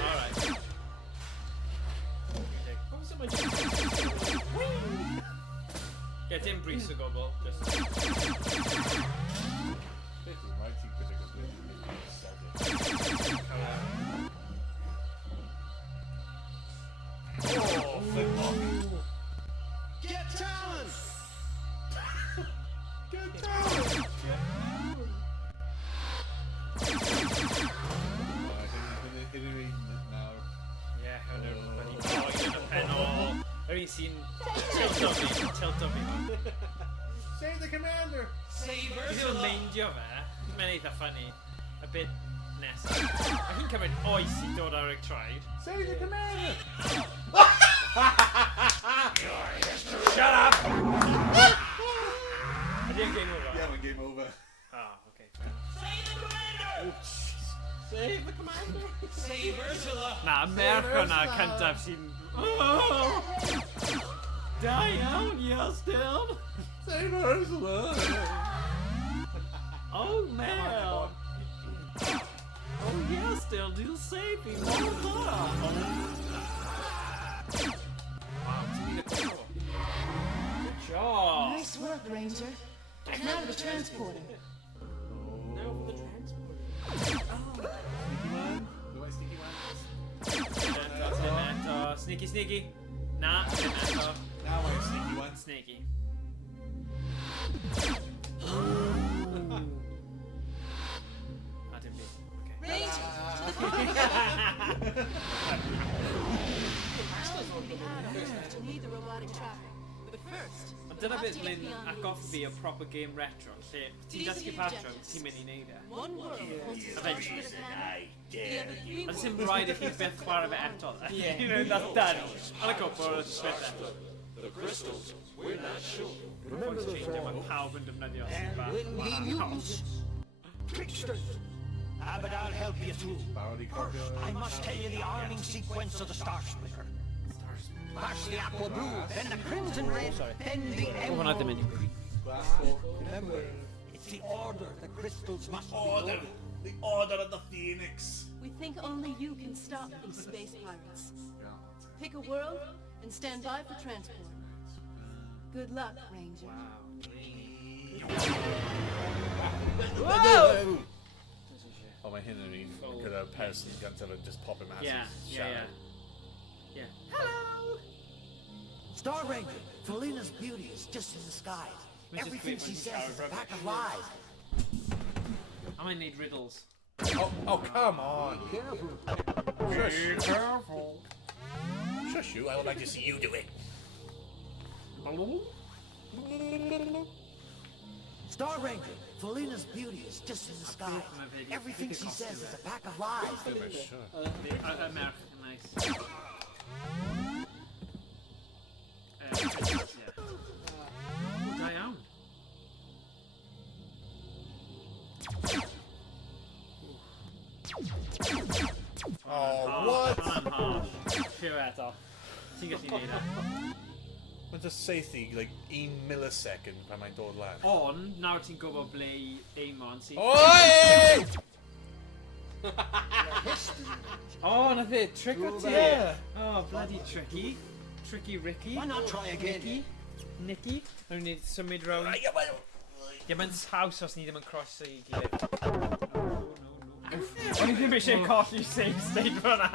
Alright. Yeah, dim bris o gobl. Just... This is my team critical win. Oh, flip off. Get talent. Get down! It is now. Yeah, hwnna'r bloody boen yn y pen o... Yr un sy'n tilto fi. Save the commander! Dwi ddim yn meindio fe. Mae'n eitha funny. A bit nesaf. Mae hi'n cymryd oes i dod ar y traed. Save the commander! Shut up! I didn't game over. Yeah, game over. Oh, okay. Save the commander. Save Ursula. Nah, mae'r hwnna cyntaf sy'n... Da iawn, Iestyn! Save Ursula! Oh, mae'r! Oh, Iestyn, do save me! Wow, good job! Nice work, Ranger. Now to the transporter. Now for the transporter. Sneaky, sneaky. Nah, Now I'm sneaky one. sneaky. I didn't beat. Okay. Ranger! To need the robotic traffic. But first, Dyna beth mae'n agoffi fi o proper game retro, lle ti'n dysgu patrwm, ti'n mynd I neud e. one world holds its Eventually. own the other Ond sy'n rhaid I chi beth chwarae fe eto, dde. You know, that's done. Ond y cwpl, it's beth eto. The crystals, we're not sure. Remember the mae pawb yn defnyddio sy'n bach. Will be mutants. Tricksters. But I'll help you through. First, I must tell you the arming sequence of the Star Splitter. First the aqua blue, then the crimson red, then the Hwnna ddim emerald. yn Remember, it's the order the crystals must be loaded. The Order of the Phoenix. We think only you can stop these space pirates. Pick a world and stand by for transport. Good luck, Ranger. Whoa! Oh, my Henry could have person guns ever just pop him out. Yeah. Hello! Star Ranger, Felina's beauty is just in the skies. Everything she says is a pack of lies. I might need riddles. Oh, come on. Careful. Be careful. Shush you, I would like to see you do it. Star Ranger, Felina's beauty is just in the skies. Everything she says is a pack of lies. American, nice. Da iawn. Oh, what? Hwnna'n harsh. Rhyw eto. Ti'n gallu neud e. Mae'n just seithi, like, 1 millisecond pan mae'n dod lan. Ond, nawr ti'n gwybod ble Eamon sy'n... Oi! Oh, na fe, trick o ti. Yeah. Oh, bloody tricky. Tricky Ricky. Why not try again? Nicky. Nw'n ni symud rown. Ie, mae'n haws os ni ddim yn croeso I gilydd. O'n I ddim eisiau colli save state fyna.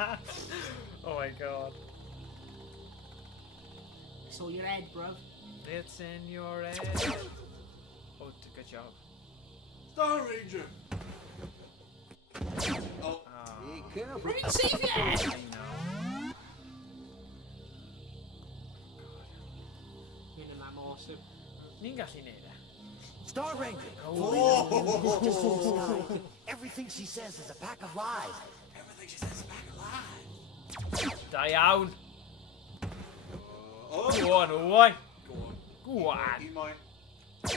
Oh my god. It's all your head, bro. It's in your head. Oh, good job. Star Ranger! Oh. Be careful. Bring save you! I know. Yun yn am awesome. Ni'n gallu neud e. Star Ranger, Felina's beauty is just in the skies. Everything she says is a pack of lies. Everything she says is a pack of lies. Da iawn. Oh, Go on, Owain. Go Go on. He might. Oh,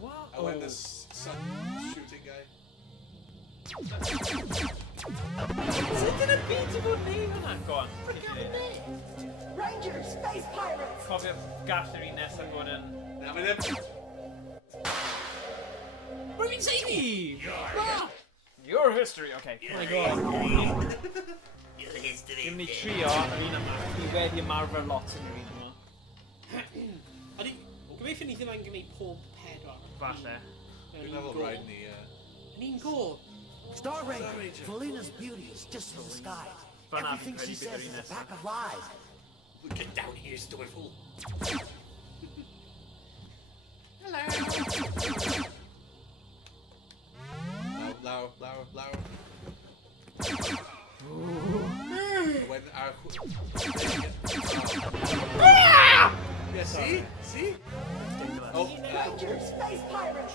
what? I went this sun shooting guy. Sut yn y byd I fod neud hwnna? Go on. Ranger, space pirates! Cofio gall yr un nesaf fod yn... Now I'm in Bring save me! Your history, okay. Oh my god. Your history. Dim ni trio yr un yma. Ni wedi ymarfer lot yn yr un yma. Gobeithio ni ddim yn gwneud pob pedwar. Falle. Dwi'n meddwl rhaid ni, Yn un go. Star Ranger, Felina's beauty is just in the skies. Fan Everything she says is a pack of lies. Get down here, stupid fool. Hello. Lower. When our... Yeah, see? Oh, Ranger, space pirates!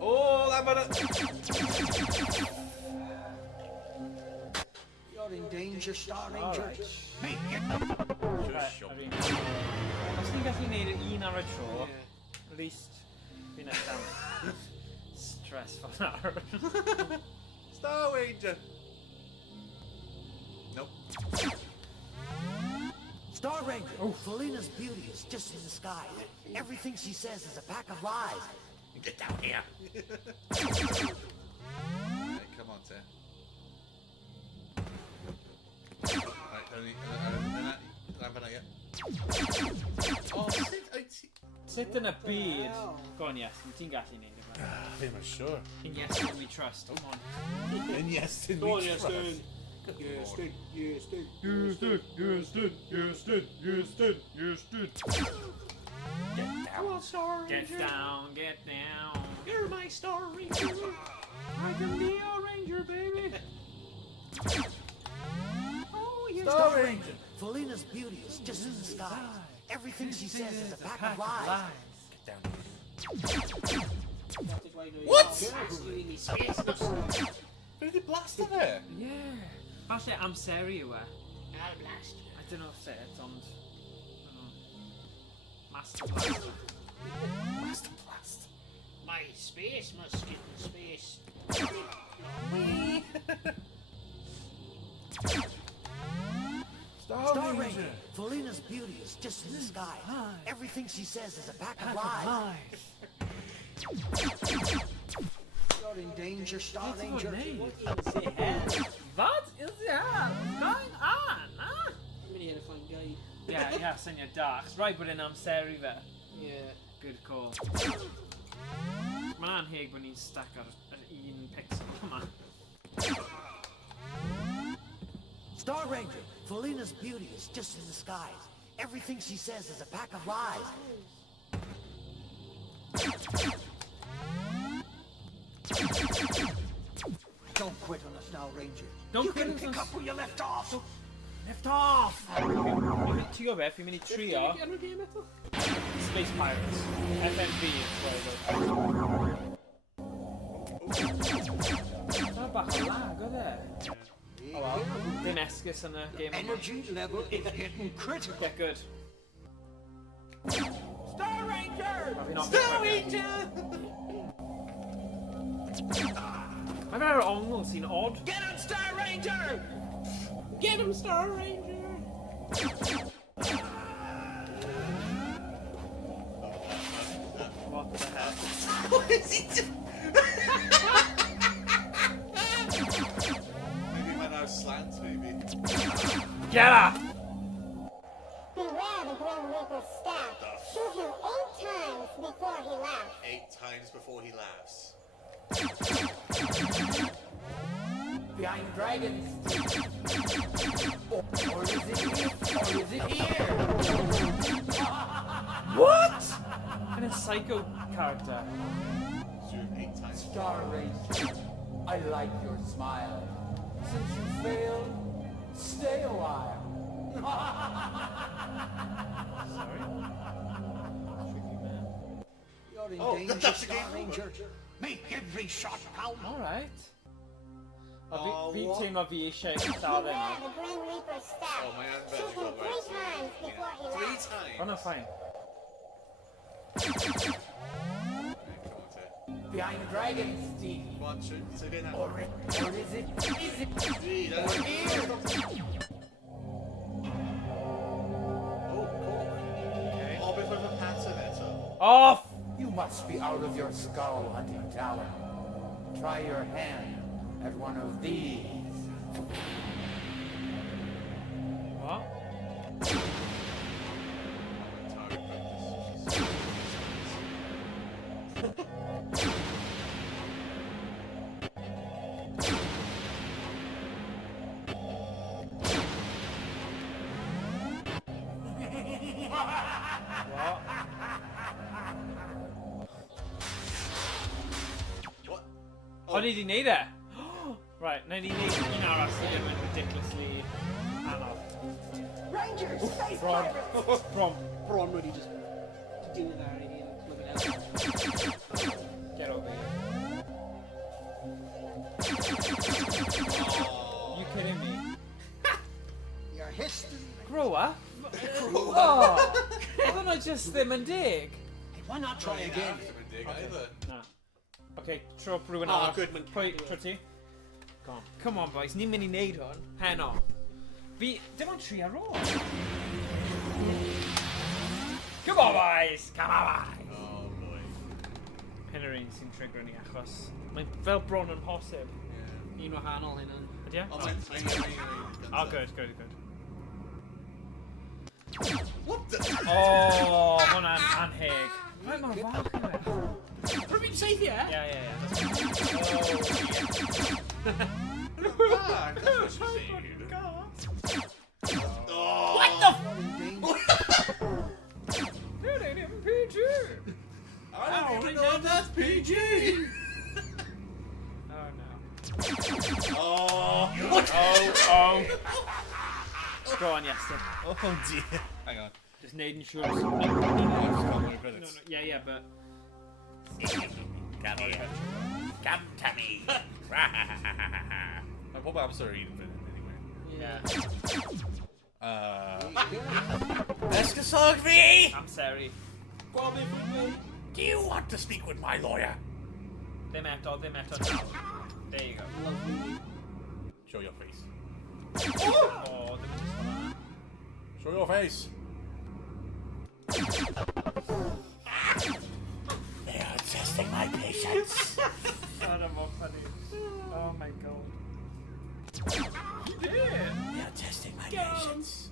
oh, that better. You're in danger. danger, Star Ranger. Alright. Make it. Right, os ni'n gallu neud un ar y tro, at least fi'n edrych stress fan ar. Star Ranger. Nope. Star Ranger, Felina's beauty is just in the sky. Everything she says is a pack of lies. Get down here. Right, come on, Tim. Right, don't yet. Oh, Sit in a byd. Go on, yes, ti'n gallu neud e. I'm not sure. In Iestyn we trust, come on. And Iestyn Go on, we trust. Iestyn. Come on, Star Ranger. Get down. You're my Star Ranger. I can be a ranger, baby. Oh, yes. Star Ranger, Felina's beauty is just in the sky. Everything she says is a pack of lies. Get down What? Who did blast in there? Yeah. Falle amseru yw e. I'll blast you. I don't know if it's ond... Master Blaster. Master Blast. My space must get in space. Star Ranger, Felina's beauty is just in the sky. Everything she says is a pack of lies. You're in danger, Star Ranger. Wat is er going on? I'm gonna get a fun guy. Yeah, syniad da. Chos rai bod e'n amseru fe. Yeah. Good call. Mae'n anheg bod ni'n stuck ar un pixel yma. Star Ranger, Felina's beauty is just in the skies. Everything she says is a pack of lies. Don't quit on us now, Ranger. Don't You quit can on pick us. up where you left off. Lift off! Ti'n gwybod beth, fi'n mynd I trio Enw game eto? Space Pirates. FNB yn trwy. Dyna bach o lag, oedd e? Oh well, dim esgus yn y game yma. Energy level is getting critical. Get good. Star Ranger! Star Ranger! Mae fe'r ongl sy'n odd. Get him, Star Ranger! Get him, Star Ranger! What the heck? What is he doing? Maybe my nose slants, maybe. Get up! Beware the Grim Reaper's staff. Shoot him 8 times before he laughs. 8 times before he laughs. Behind dragons. Or is it here? What? And a psycho character. Zoom 8 times. Star Ranger, I like your smile. Since you failed, stay a while. Sorry? Tricky man. You're in Oh, danger, that's a Star game Ranger. Make every shot count. Alright. Oh, Fi what? teimlo fi eisiau lladd Beware enw. the Grim Reaper's staff. Oh, my hand Shoot him 3 times before he 3 laughs. times? Oh no, fine. Right, come on, Ted. Behind dragons, Steve. Come on, shoot. It's okay now. Or is it? Gee, that's here? Oh, cool. Okay. Oh, a bit of a pattern there, so. Off! You must be out of your skull hunting talent. Try your hand at one of these. What? Target practice. What? Oh, ni di neud e? Right, na ni neud un arall sydd yn mynd ridiculously anodd. Rangers, space Bron. pirates. Bron. Bron really just doing that idea. Looking at it. Get over here. You kidding me? Does ddim yn dig? Why not try again? Na. Okay, tro rhywun Oh, arall. good man. Pwy, tro ti? Come on, boys, ni'n mynd i neud hwn. Heno. Dim ond 3 ar ôl. Come on, boys! Come on, boys! Oh, boy. Hyn yr un sy'n trigger ni achos mae'n fel bron yn posib. Un wahanol hynny. Ydy e? Oh, good. What the? Oh, hwnna'n anheg. Mae'n mor fach yn e. Rwy'n fi'n seithio, e? Yeah. Oh, What the f... That ain't even PG. I don't even know if that's PG. Oh no. Oh. Oh. Go on, Iestyn. Oh dear. Hang on. Just neud yn siŵr. I just can't wait for No, this. yeah, but... Come here. Come to me. I hope I'm sorry anyway. Yeah. Esgusogfi! I'm sorry. Do you want to speak with my lawyer? Ddim eto. There you go. Show your face. Oh, ddim yn just hwnna. Show your face. They are testing my patience. Sorry, mor funny. Oh my god. They are testing my patience.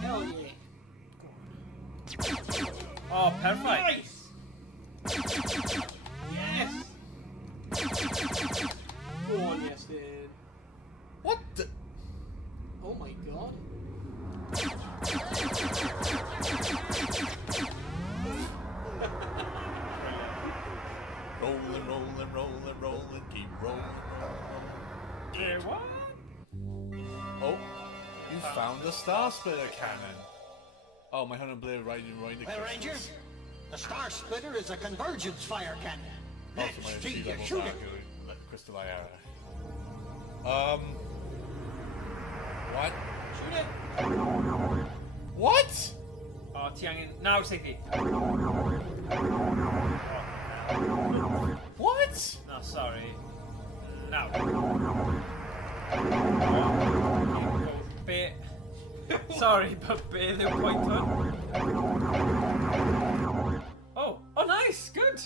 Hell yeah. Oh, perfect. Nice! Yes! Go on, Iestyn. What the? Oh my god. Rolling, keep rolling. What? Oh, you found the Star Splitter cannon. Oh, my hunter blade riding Well, crystals. Rangers, the Star Splitter is a convergence fire cannon. Also, Let's my see you sea-level shoot it. dark crystal arrow. What? Shoot it! What? Oh, ti angen... Nawr, seithi. What? No, sorry. Nawr. Be... Sorry, but be ddim pwynt hwn. Oh, nice, good.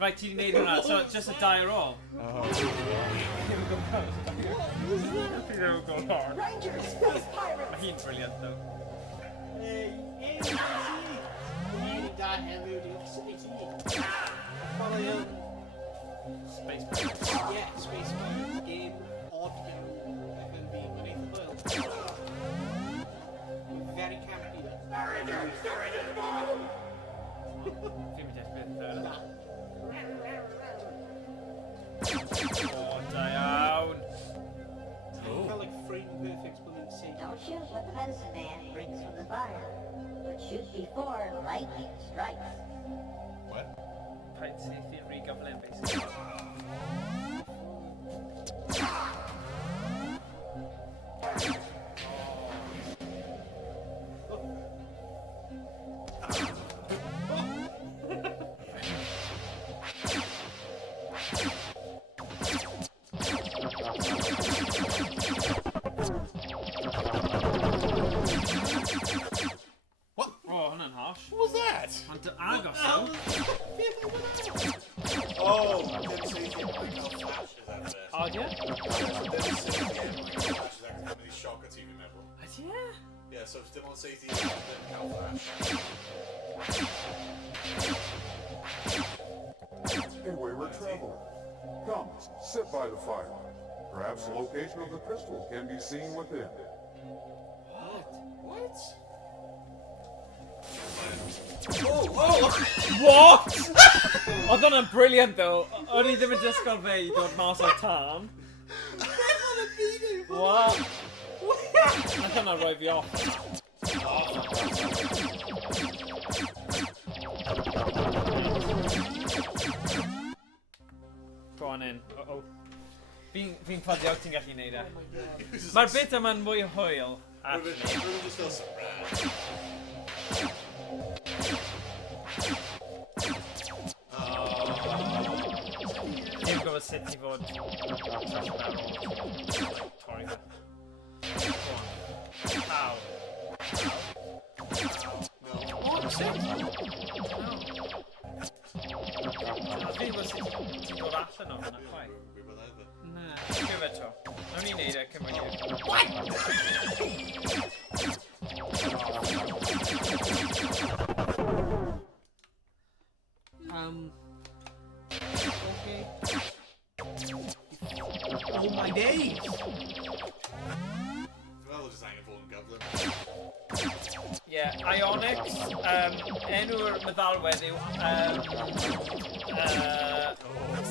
Right, ti di neud hwnna, so just a die ar ôl. Rangers, space pirates! Mae hi'n briliant, though. Space Pirates. Yeah, Space Pirates game, odd game, FMV, beneath the world. Very campy. Fi'n mynd eich beth yna. Oh, da iawn. Felt like frame perfect balloon sea. Don't shoot what the medicine man brings from the fire, but shoot before lightning strikes. What? Paid seithi yn re-gyflym, basically. What? Oh, hwnna'n harsh. What was that? Ond agos o. Oh, I didn't see him like how flash is that there. O, di e? I didn't see him again like how flash is that how many shock at TV member. Ydi e? Yeah, so still on safety and then how flash. A wayward traveler. Come, sit by the fire. Perhaps the location of the crystal can be seen within. What? What? Oedd hwnna'n briliant, though. O'n i ddim yn disgwyl fe i dod mas o'r tân. What? Nath hwnna roi fi off. Go on in. Uh-oh. Fi'n Fi'n ffadio ti'n gallu neud e. Mae'r bit yma'n mwy hwyl. Rwy'n just fel surprise. Dwi'n gwybod sut i fod torri fe. Go on. Ow. What? Sut? No. Dwi'n gwybod sut ti'n dod allan o hwnna, chwaith. Na, dwi'n gwybod to. Nawn ni neud e cymryd i'r... What? Okay. Oh my days! Well, we'll just hang a full goblin. Yeah, Ionics, enw'r meddalwedd yw,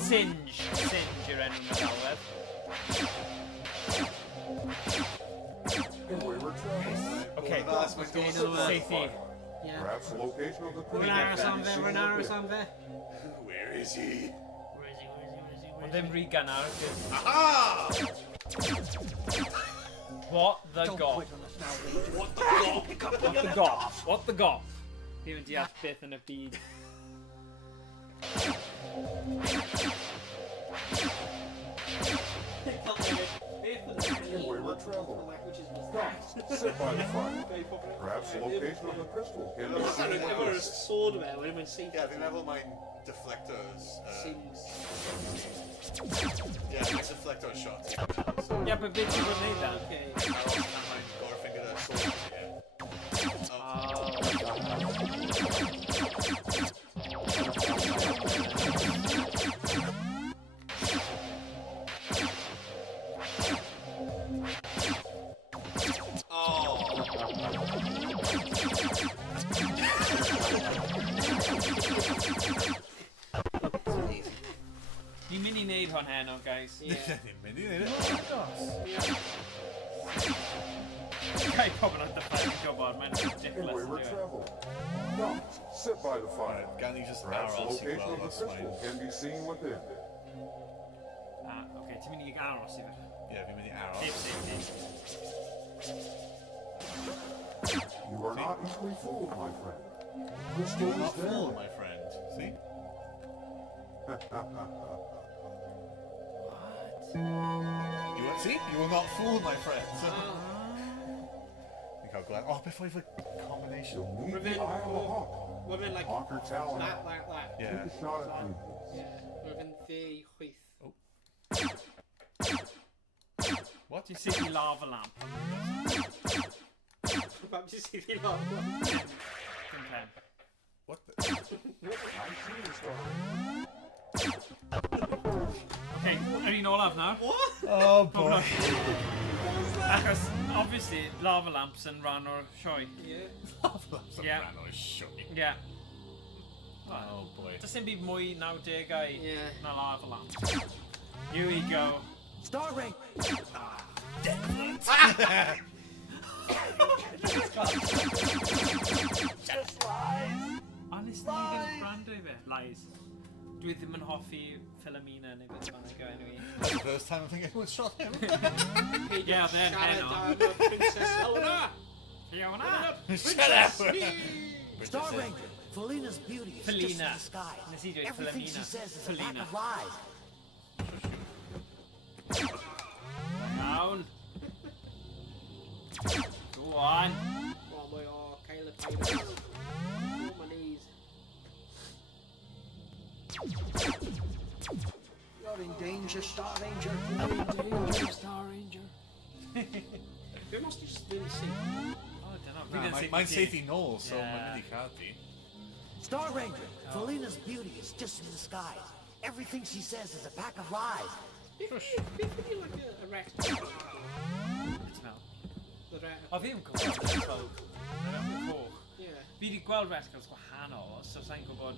Singe yw'r enw'r meddalwedd. Okay, safety. Yeah. Perhaps the location of the criw Rwy'n aros am fe, rwy'n aros am fe. Where is he? Ond ddim rhy gynnar. Aha! What the gob? What the gob? What the gob? What the gob? Fi yn deall beth yn y byd. wayward traveler. Come, sit by the fire. Perhaps the location of the crystal can be seen with Efo'r this. sword yma, wedyn mae'n seith. Yeah, fi'n meddwl mae'n deflectors. Sings. Yeah, mae'n deflector shot. So, Yeah, but beth ti'n gwneud da? Okay. and mae'n gorffinger y sword. Ni'n mynd i wneud hwn heno, guys. Ni'n mynd i wneud it. Gai pobl yn dyffaith yn gwybod, mae'n ridiculous Wayward to do it. traveler. Come, sit by the fire. Gan i just Perhaps the aros i location of gweld the os crystal mae'n... can be seen within. Okay, ti'n mynd i aros i fe. Yeah, fi'n mynd i aros. Dim safety. You are not easily fooled, my friend. Crystal You're is not there. fooled, my friend. See? You won't see? You will not fool, my friend. Think how glad. Oh, before you've a combination. Meet Revenge the Eye of the for- Hawk. Rwy'n like Conquer talent. that. Yeah. Take a shot at me. Yeah. Rwy'n dde chwyth. What? Ti'n syth i lava lamp. Pam ti'n sydd i lawr? Dim pen. What the? Okay, yr un olaf nawr. What? Oh, boy. Achos, obviously, lava lamps yn rhan o'r sioe. Yeah. Yeah. Yeah. Oh, boy. Does dim byd mwy 90au Yeah. na lava lamps. Here we go. Star Ring! Just lies! Honestly, ddim brando I fe. Lies. Dwi ddim yn hoffi Philomena neu beth bynnag go enw i. That's the first time I think anyone shot him. Yeah, then heno. Siarad am y Princess Helena! Fiona! Shut up! Star Ranger! Felina's beauty is just in Felina. the sky. Nes I dweud Everything Philomena. she says is a pack Felina. of lies. Iawn. Go on. Oh, my Caleb Payne. Oh, my knees. You're in danger, Star Ranger. Star Ranger. Be must you just really see? Oh, I don't know. Mine's safety null, so Yeah. mae'n mynd I cardi. Star Ranger! Felina's beauty is just in the sky. Everything she says is a pack of lies. Beth ydy like a wreck? The wreck. O, fi ddim gwybod beth fel... Yn coch. Yeah. Fi wedi gweld resgals gwahanol, so sa'n gwybod...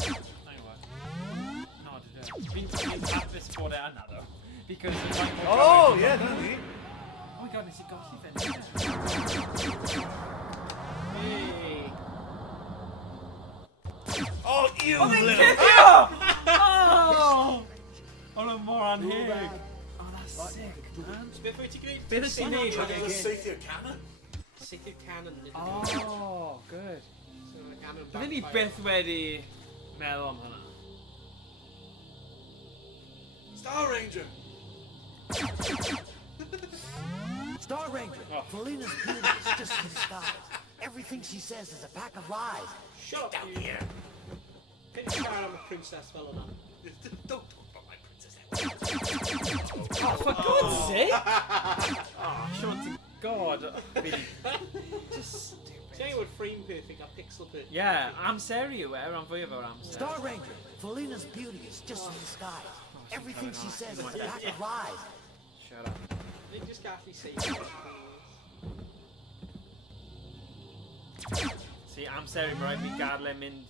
Sa'n gwybod. No, fi'n hapus bod e yna, though. Because it's like... Oh, yeah, no, ni. Oh my god, nes I golli fe. Hey. Oh, you Oh, they little... kick you! Oh! Oh, no, mor anheg. Oh, that's sick. Beth wyt ti'n gwneud? Beth ydych chi'n neud? Saethi'r cannon? Saethi'r cannon. Oh, good. Byddwn ni byth wedi meddwl am hwnna. Star Ranger! Star Ranger, Felina's beauty is just in disguise. Everything she says is a pack of lies. Shut up, down here. Pinch down on the princess fellow now. Don't talk about my princess. Oh, for God's sake! Oh, short to God. Really. Just stupid. Tell you what, frame perfect, a pixel perfect. Yeah, amser yw e, rhan fwyaf o'r amser. Star Ranger, Felina's beauty is just in disguise. Everything she says is a pack of lies. Shut up. They just actually say See, amser yw, mae rhaid fi gadw e mynd...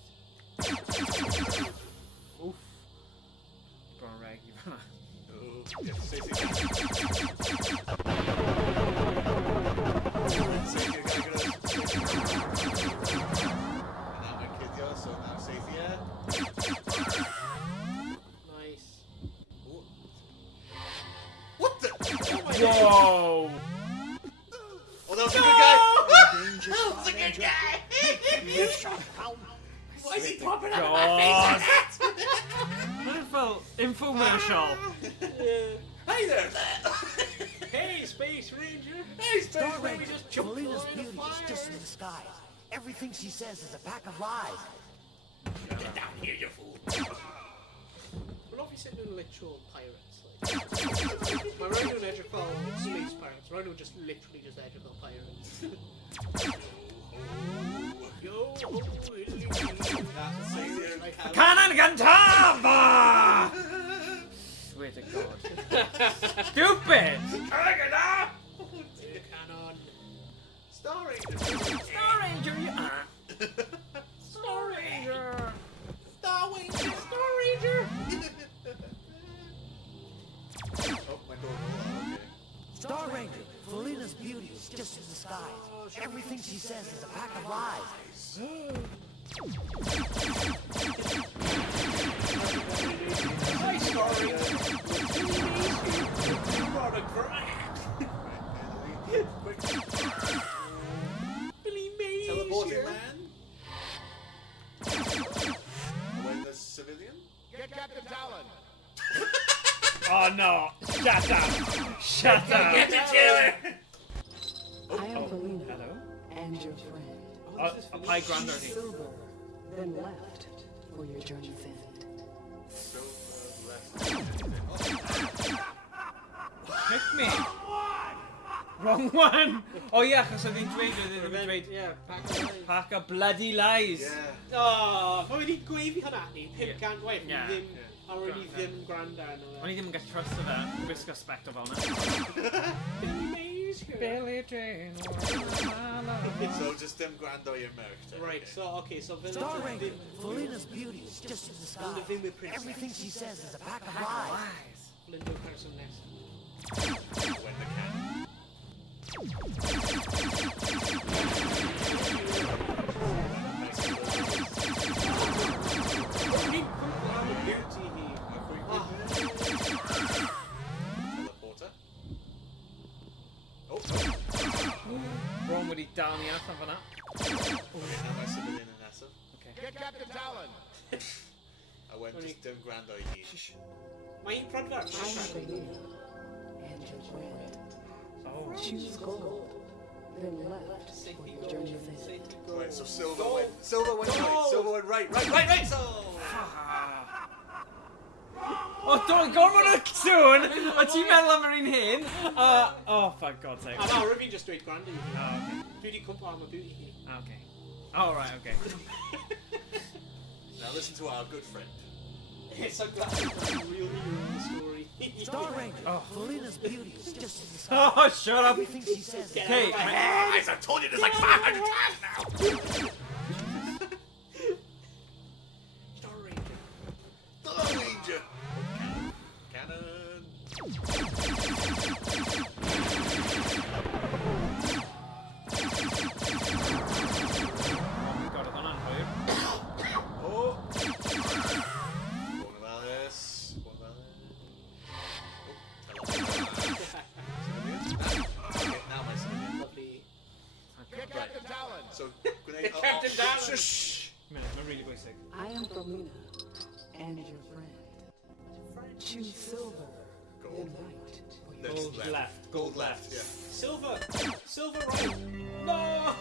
Oof. Bron reg i fanna. nice. What the? Whoa! Oh, that was a good guy! That was a good guy! Why is he popping God. out of my face? Mae'n fel infomercial. Hey there! Hey, Space Ranger! Hey, Space Star Ranger! Ranger, Felina's beauty is just in disguise. Everything she says is a pack of lies. Get down here, you fool! Well, obviously doing literal pirates. Like. My Rhino and Edge are space pirates. Rhino just literally just Edge pirates. Yo, Cannon Gantava! Swear to God. Stupid! Cannon! Star Ranger! Star Ranger, you... Star Ranger! Star Ranger! Star Ranger! Oh, my door. Okay. Star Ranger, Felina's beauty is just in disguise. Everything she says is a pack of lies. Hi, Star Ranger! You brought a crack! Billy Mays! Teleporting man? Owain the civilian? Get Captain Talon. Oh no! Shut up! Shut up! Get the jailer! I am Felina, Hello? and your friend. Hi, Grander. Silver, then left for your journey's end. Pick me! Wrong one! Oh yeah, achos oedd hi'n dweud, Yeah, pack of lies. pack of bloody lies. Yeah. Oh, mae wedi gweiddi hwnna ni, 500 waith, Yeah. a roedd ni ddim gwrando arno fe. O'n i ddim yn gallu trust o fe, gwisgo spectol fel yna. Billy Mays here. Billy Jane, So just them grando your merch. Right, so, okay, so Star Ranger, Felina's beauty is just in disguise. Everything she says is a pack of lies. Lindo person next. When the cannon. Teleporter. Oh. Ron wedi dal ni allan fanna. Okay, now my civilian and NASA. Okay. Get Captain Talon. I went just them grando ye. Mae hi'n prodfer. I am Felina, and your friend. Oh. Choose gold, then left for your journey's end. Right, so Silver went. Silver went right. Silver went right. Right. So. Oh, don't gormod o sŵn! O ti'n meddwl am yr un hyn? Oh, for God's sake. A na, rwy'n just dweud gwrando i hi. Oh, okay. Dwi wedi cwmpa am y beauty hi. Okay. Oh, right, okay. Now listen to our good friend. It's a real hero in the story. Star Ranger, Oh. Felina's beauty is just in disguise. Oh, shut up! Everything she says is Okay, Guys, I've told you this like 500 times now. Star Ranger. Star Ranger. Cannon. we got it on hwyr. Oh. One of this. Oh, teleporter. They kept him down. Shh. Mae'n really bwysig. I am Romina, and your friend. Choose silver. Gold. Then Gold left. Gold left. Yeah. Silver. Silver right. No.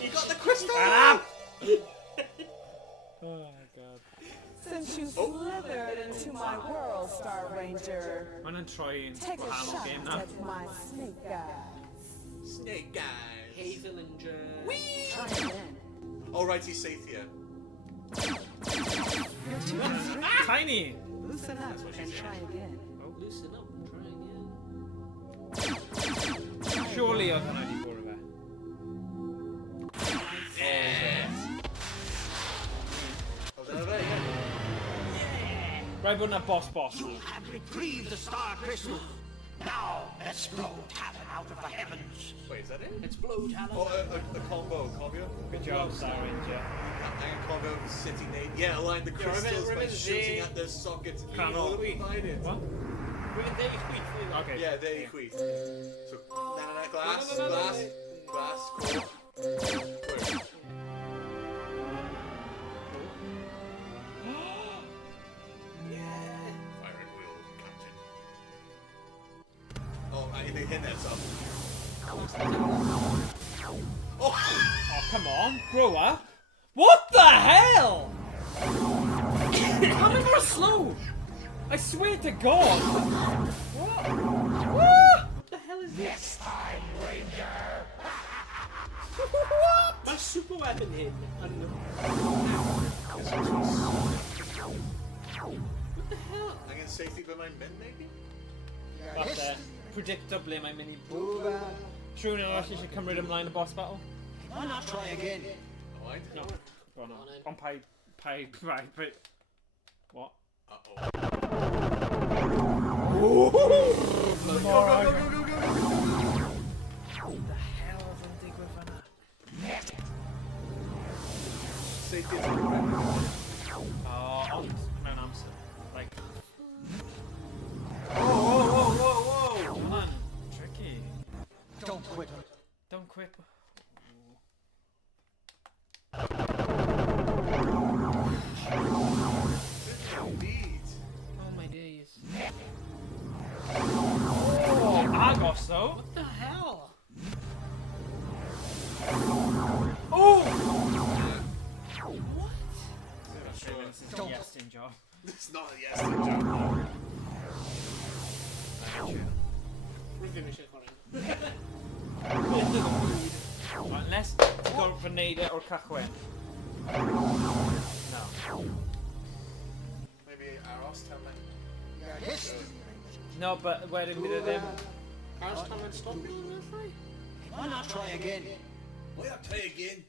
He got the crystal. Oh my god. Since you slithered into my world, Star Ranger, Mae'n yn troi yn take a gwahanol shot game na. at my snake eyes. Snake guys. Havelinger. Try again. All right, he's safe here. You're too constricted. Tiny! Loosen up and try again. Loosen up and try again. Surely oedd hwnna wedi bod fe. Oh, there they go. Rhaid bod yna boss. You have retrieved the star crystal. Now, explode Talon out of the heavens. Wait, is that it? Explode Talon. Oh, a combo. Good job, Star Ranger. And a combo City Nate. Yeah, align the crystals by shooting at their sockets. Canol. Find it. What? There you quit. Okay. Yeah, there you quit. So, glass, cool. Wait. Firing wheel, Captain. Oh, they hit that up. Oh, come on. Grow up. What the hell? How many more slow? I swear to God. What? What the hell is this? Next time, Ranger. What? My super weapon hit. I don't know. What the hell? I can safety by my men, maybe? Falle, predictably mae'n mynd i bwyd. Trwy yn arall eisiau cymryd ymlaen y boss battle? Why not try again? Owain? No. Well, no. Ond pai... What? Uh-oh. Go. What the hell oedd yn digwydd fan'na? Safety is Ond mewn amser. Like... Whoa! Hwnna'n tricky. Don't quit. Don't quit. Indeed. Oh my days. Oh, agos though. What the hell? Oh! What? This is a Iestyn job. It's not a yes job. We're finishing Unless ti'n gorfod fy neud e o'r cychwyn. No. Maybe Aros tell me. No, but wedyn bydd e ddim... How's Tom and stop you? Why not try again? Why not try again?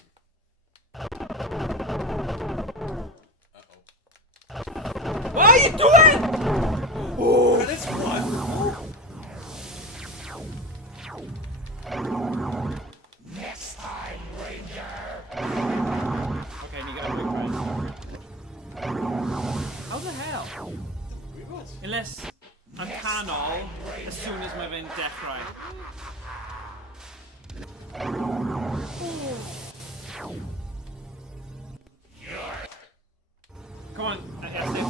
What are you doing? Oh, that's fun. Next time, Ranger. Okay, and you got a big prize. How the hell? Unless I'm canol as soon as mae fe'n dechrau. Come on, Iestyn.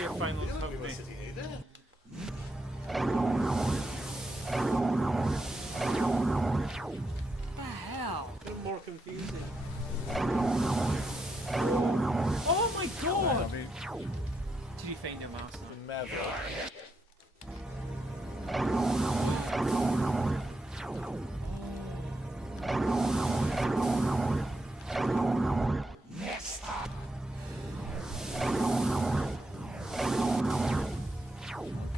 Your final hope me. What the hell? A bit more confusing. Oh my god! Did you find your mouse now? Next time.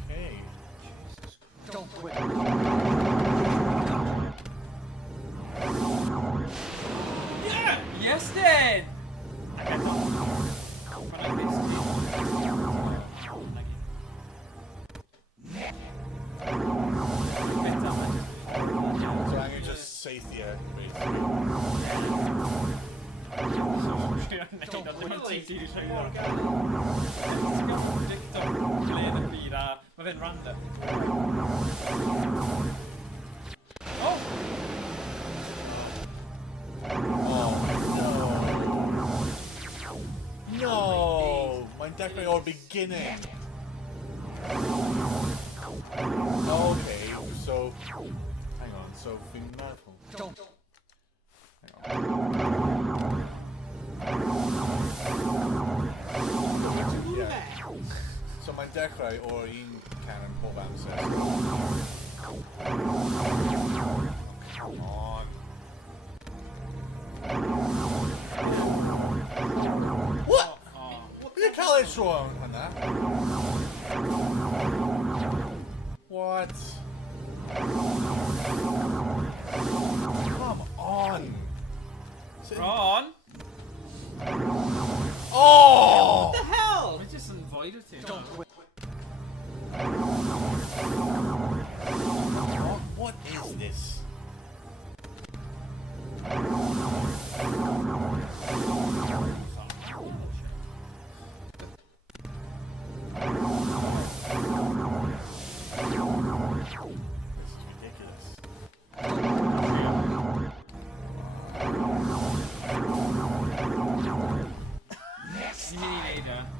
Okay. Don't quit. Yeah! Iestyn! I got that. So I'm gonna just say here, Mae fe'n random. Oh! dechrau o'r beginning. Okay, so... Hang on, so fi'n meddwl... Don't. Yeah. So mae'n dechrau o'r un cannon pob amser. Come on. What? Fi'n cael ei tro hwnna? What? Come on. Ron? Oh! What the hell? We just invited him. Don't quit. What is this?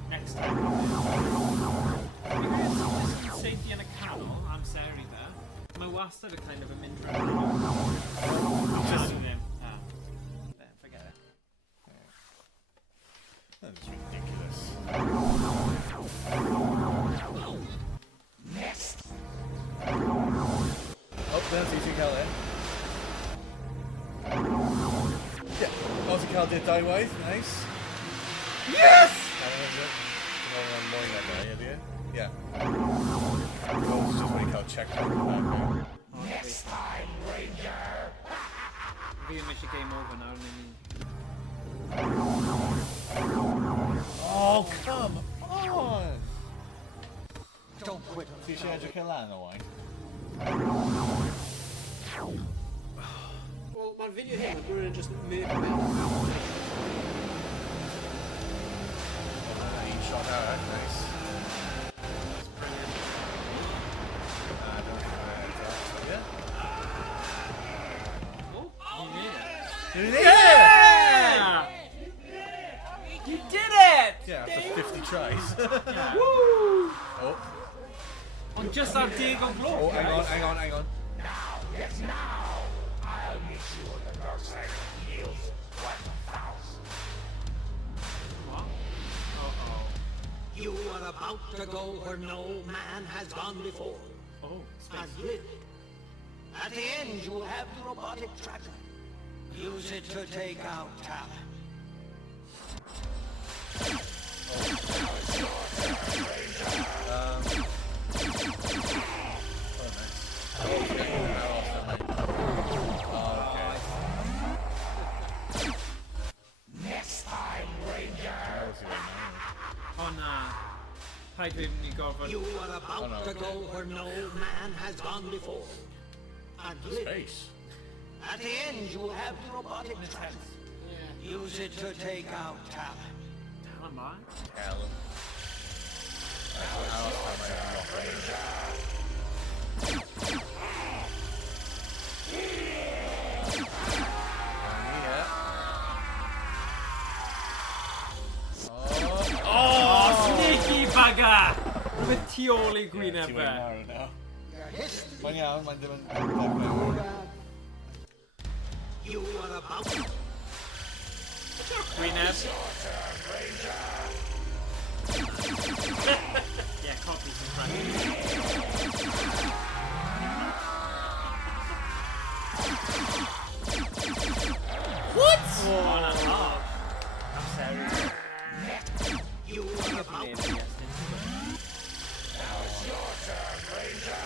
Next time. Safety yn y canol, amser I fe. Mae wastad y kind of a mynd drwy'r canol. Just ddim. There, forget it. That's ridiculous. Next. Oh, that's easy cael e. Yeah, Aussie Cal did die waith, nice. Yes! Yeah. Oh, it's just what you call checkpoint. Okay. Next time, Ranger. Fi yn eisiau game over nawr, Oh, come on! Don't quit. Ti eisiau edrych lan, Owain? Wel, mae'r fideo hyn, mae rhywun yn just mynd mewn. Un shot arall, nice. That's brilliant. I don't think I had that, so yeah. You made it. You did it! Yeah! You did it! Yeah, after 50 tries. Woo! Oh. On just our dig of block. Oh, hang on. Now, yes, now. I'll meet you on the dark side of Heels 1000. What? Uh-oh. You are about to go where no man has gone before. Oh, And live. At the end, you will have the robotic tracker. Use it to take out talent. Next time, Ranger. Oh, nah. Paid fi mynd I gorfod... You are about to go where no man has gone before. And live. Space. At the end, you will have the robotic tracker. Use it to take out talent. Tell him, man. Tell him. Oh, sneaky bugger! Rhywbeth tu ôl I gwyneb fe. Mae'n iawn, mae'n ddim yn... You are about to... Gwyneb. Yeah, copies and practice. What? 1.5. I'm sorry. You are about to... Now it's your turn, Ranger.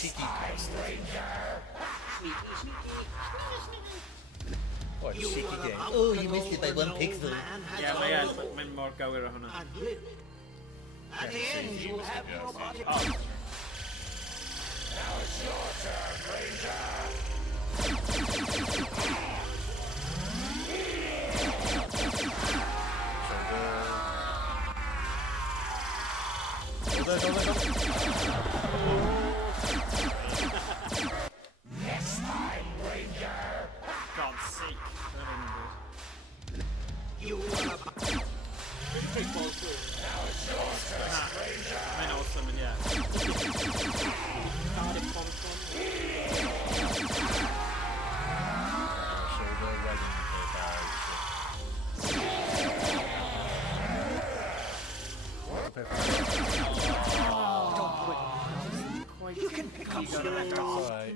cheeky bastard. What a cheeky game. Oh, you missed it by 1 pixel. Yeah, mae'n mor gywir o hwnna. At the end, you will have robotic. Oh. Now it's your turn, Ranger. Next time, Ranger. God's sake. You are Big balls through. Now it's your turn, Ranger. Mae'n awesome, and yeah. Cardiff bomb. Shoulder right in the You can pick up some. Alright.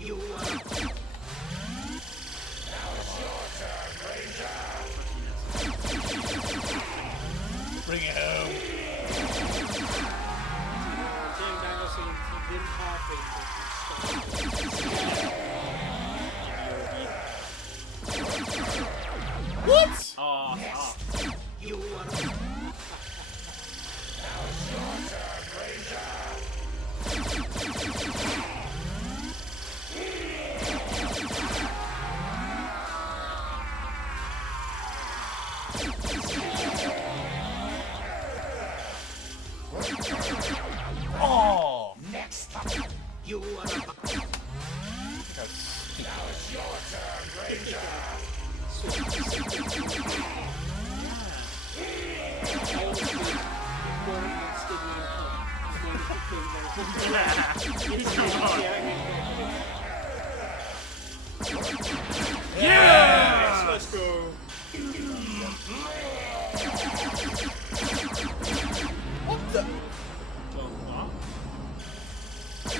You are. Now it's your turn, Ranger. Bring it home. James Danielson, he didn't have What? Oh, You are. Now it's your turn, Ranger. Oh! Next time. You are. Now it's your turn, Ranger. yeah! Let's go. What the?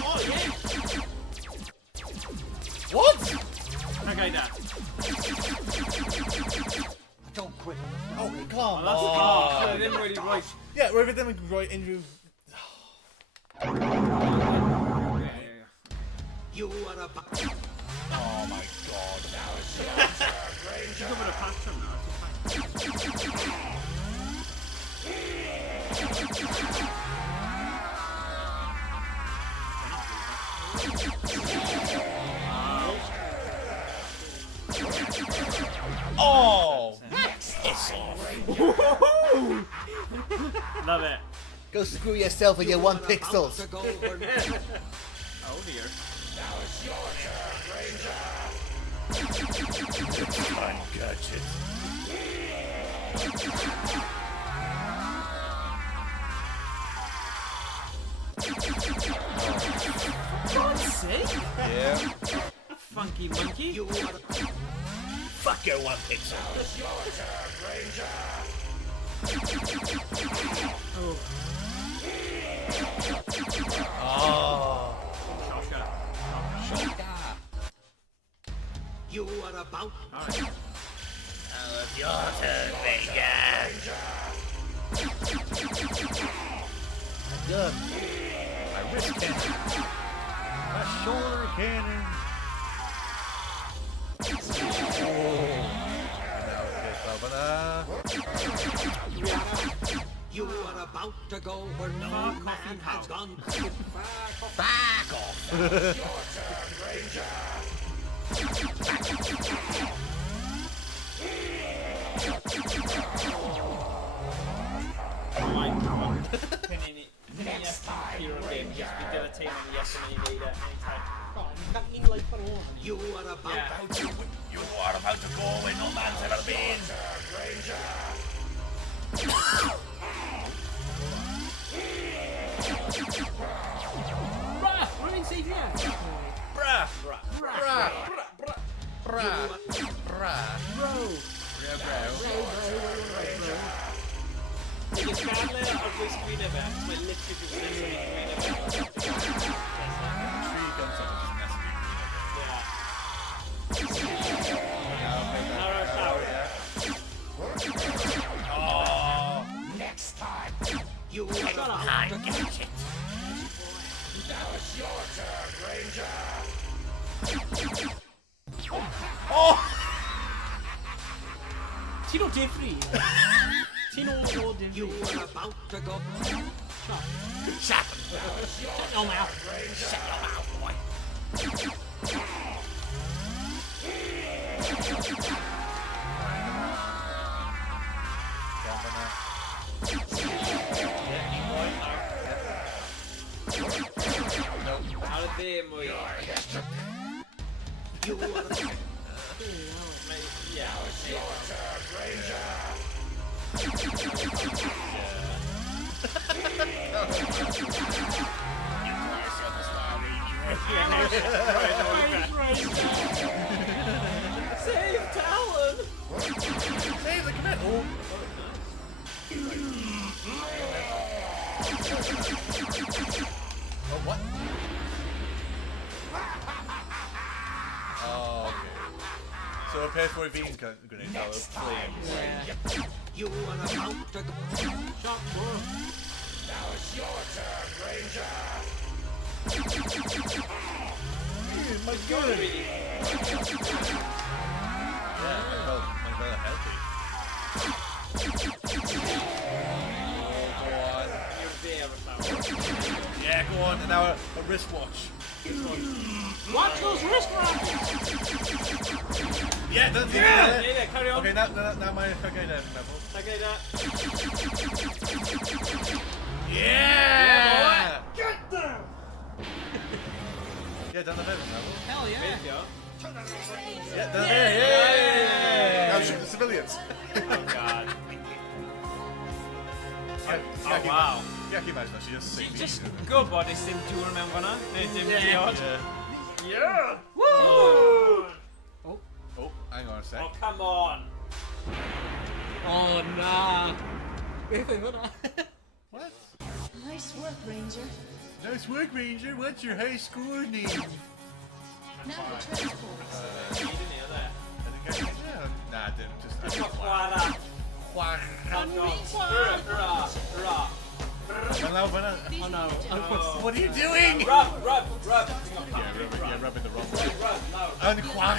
Oh, yeah. What? Okay, Dad. Don't quit. Oh, come Oh, on. that's oh, I didn't really right. Yeah, we're everything right into. You are a. Oh my god. Now it's your turn, Ranger. You're going to pass him now. Oh! Piss off. Love it. Go screw yourself with your 1 pixels. Oh dear. Now it's your turn, Ranger. Gadget. For God's sake. Yeah. Funky monkey. You are. Fuck your 1 pixel. Now it's your turn, Ranger. Oh. Oh. Shotgun. You are about. Alright. Now it's your turn, Ranger. Good. My wrist cannon. My shoulder cannon. Oh. Now You are about to go where no man has gone. back off. Your turn, Ranger. Oh my god. Next time, hero game just be devastating Iestyn later anytime. God, you can't mean like for all. You are about. Yeah. You are about to go where no man's ever been. Ranger. Bruh, running safe here. Bruh. Bruh. Bruh. Bruh. Biggest bad layer of this screen ever. It's my literally just screen ever. Tree done something Oh. Next time. You are about. Now it's your Ti'n o difri? Ti'n o difri? You were about to go. Shut your mouth. Shut your mouth, boy. How did they mwy? You were the... Yeah. It's your turn, Ranger. Save Talon! Save the commit! Oh! Oh, what? Oh, okay. So a PS4 V's gonna follow flames. Yeah. You were about to go. Shut more. Now it's your turn, Ranger. My god! Yeah, my brother healthy. Oh, go on. You're there with that. Yeah, go on. And now a wristwatch. Watch those wrist wraps! Yeah, that's it. Yeah, carry on. Okay, now my okay then, Pebble. Okay, that. Yeah! Get them! Yeah, down the middle, Pebble. Hell yeah! Yeah, down there. Yeah! Now shoot the civilians. Oh god. Oh wow. Yeah, can you imagine that? She just sings. Just good body sim, do you remember now? Yeah. Yeah! Woo! Oh, hang on a sec. Oh, come on! Oh, nah. What? Nice work, Ranger. Nice work, Ranger. What's your high score name? Now the transport. I think I did. Yeah. Nah, I didn't. Just. Chwarae. Oh no. What are you doing? Rub. Yeah, rubbing the wrong way. YnChwarae.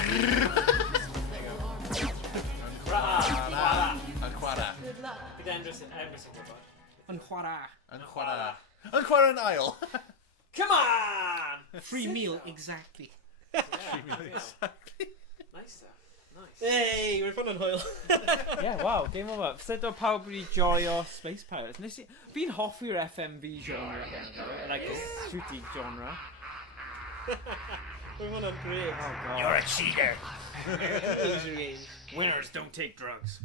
Good luck. YnChwarae an aisle. Come on! Free meal, exactly. Nice stuff. Nice. Hey, we're fun on Hoyle. Yeah, wow, game over. Sut o pawb wedi joio Space Pirates? Fi'n hoffi'r FMV genre, like the shooting genre. We're fun on great. Oh god. You're a cheater. Loser game. Winners don't take drugs.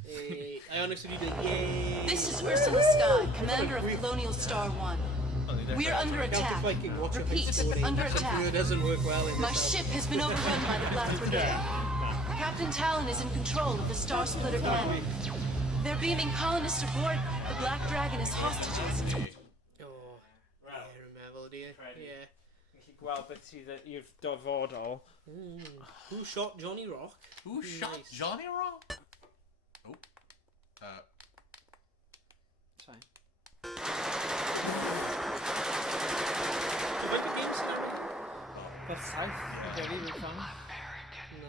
I honestly did yay. This is Ursula Sky, commander of Colonial Star 1. We are under attack. Repeat, under attack. It doesn't work well in My ship has been overrun by the Black Brigade. Captain Talon is in control of the Star Splitter cannon. They're beaming colonists aboard the Black Dragon as hostages. Oh, yeah, remember, dear. Yeah. Gweld beth sydd i'r dyfodol. Who shot Johnny Rock? Who shot Johnny Rock? Oh. Sorry. Did the game start? Beth South. Very really fun.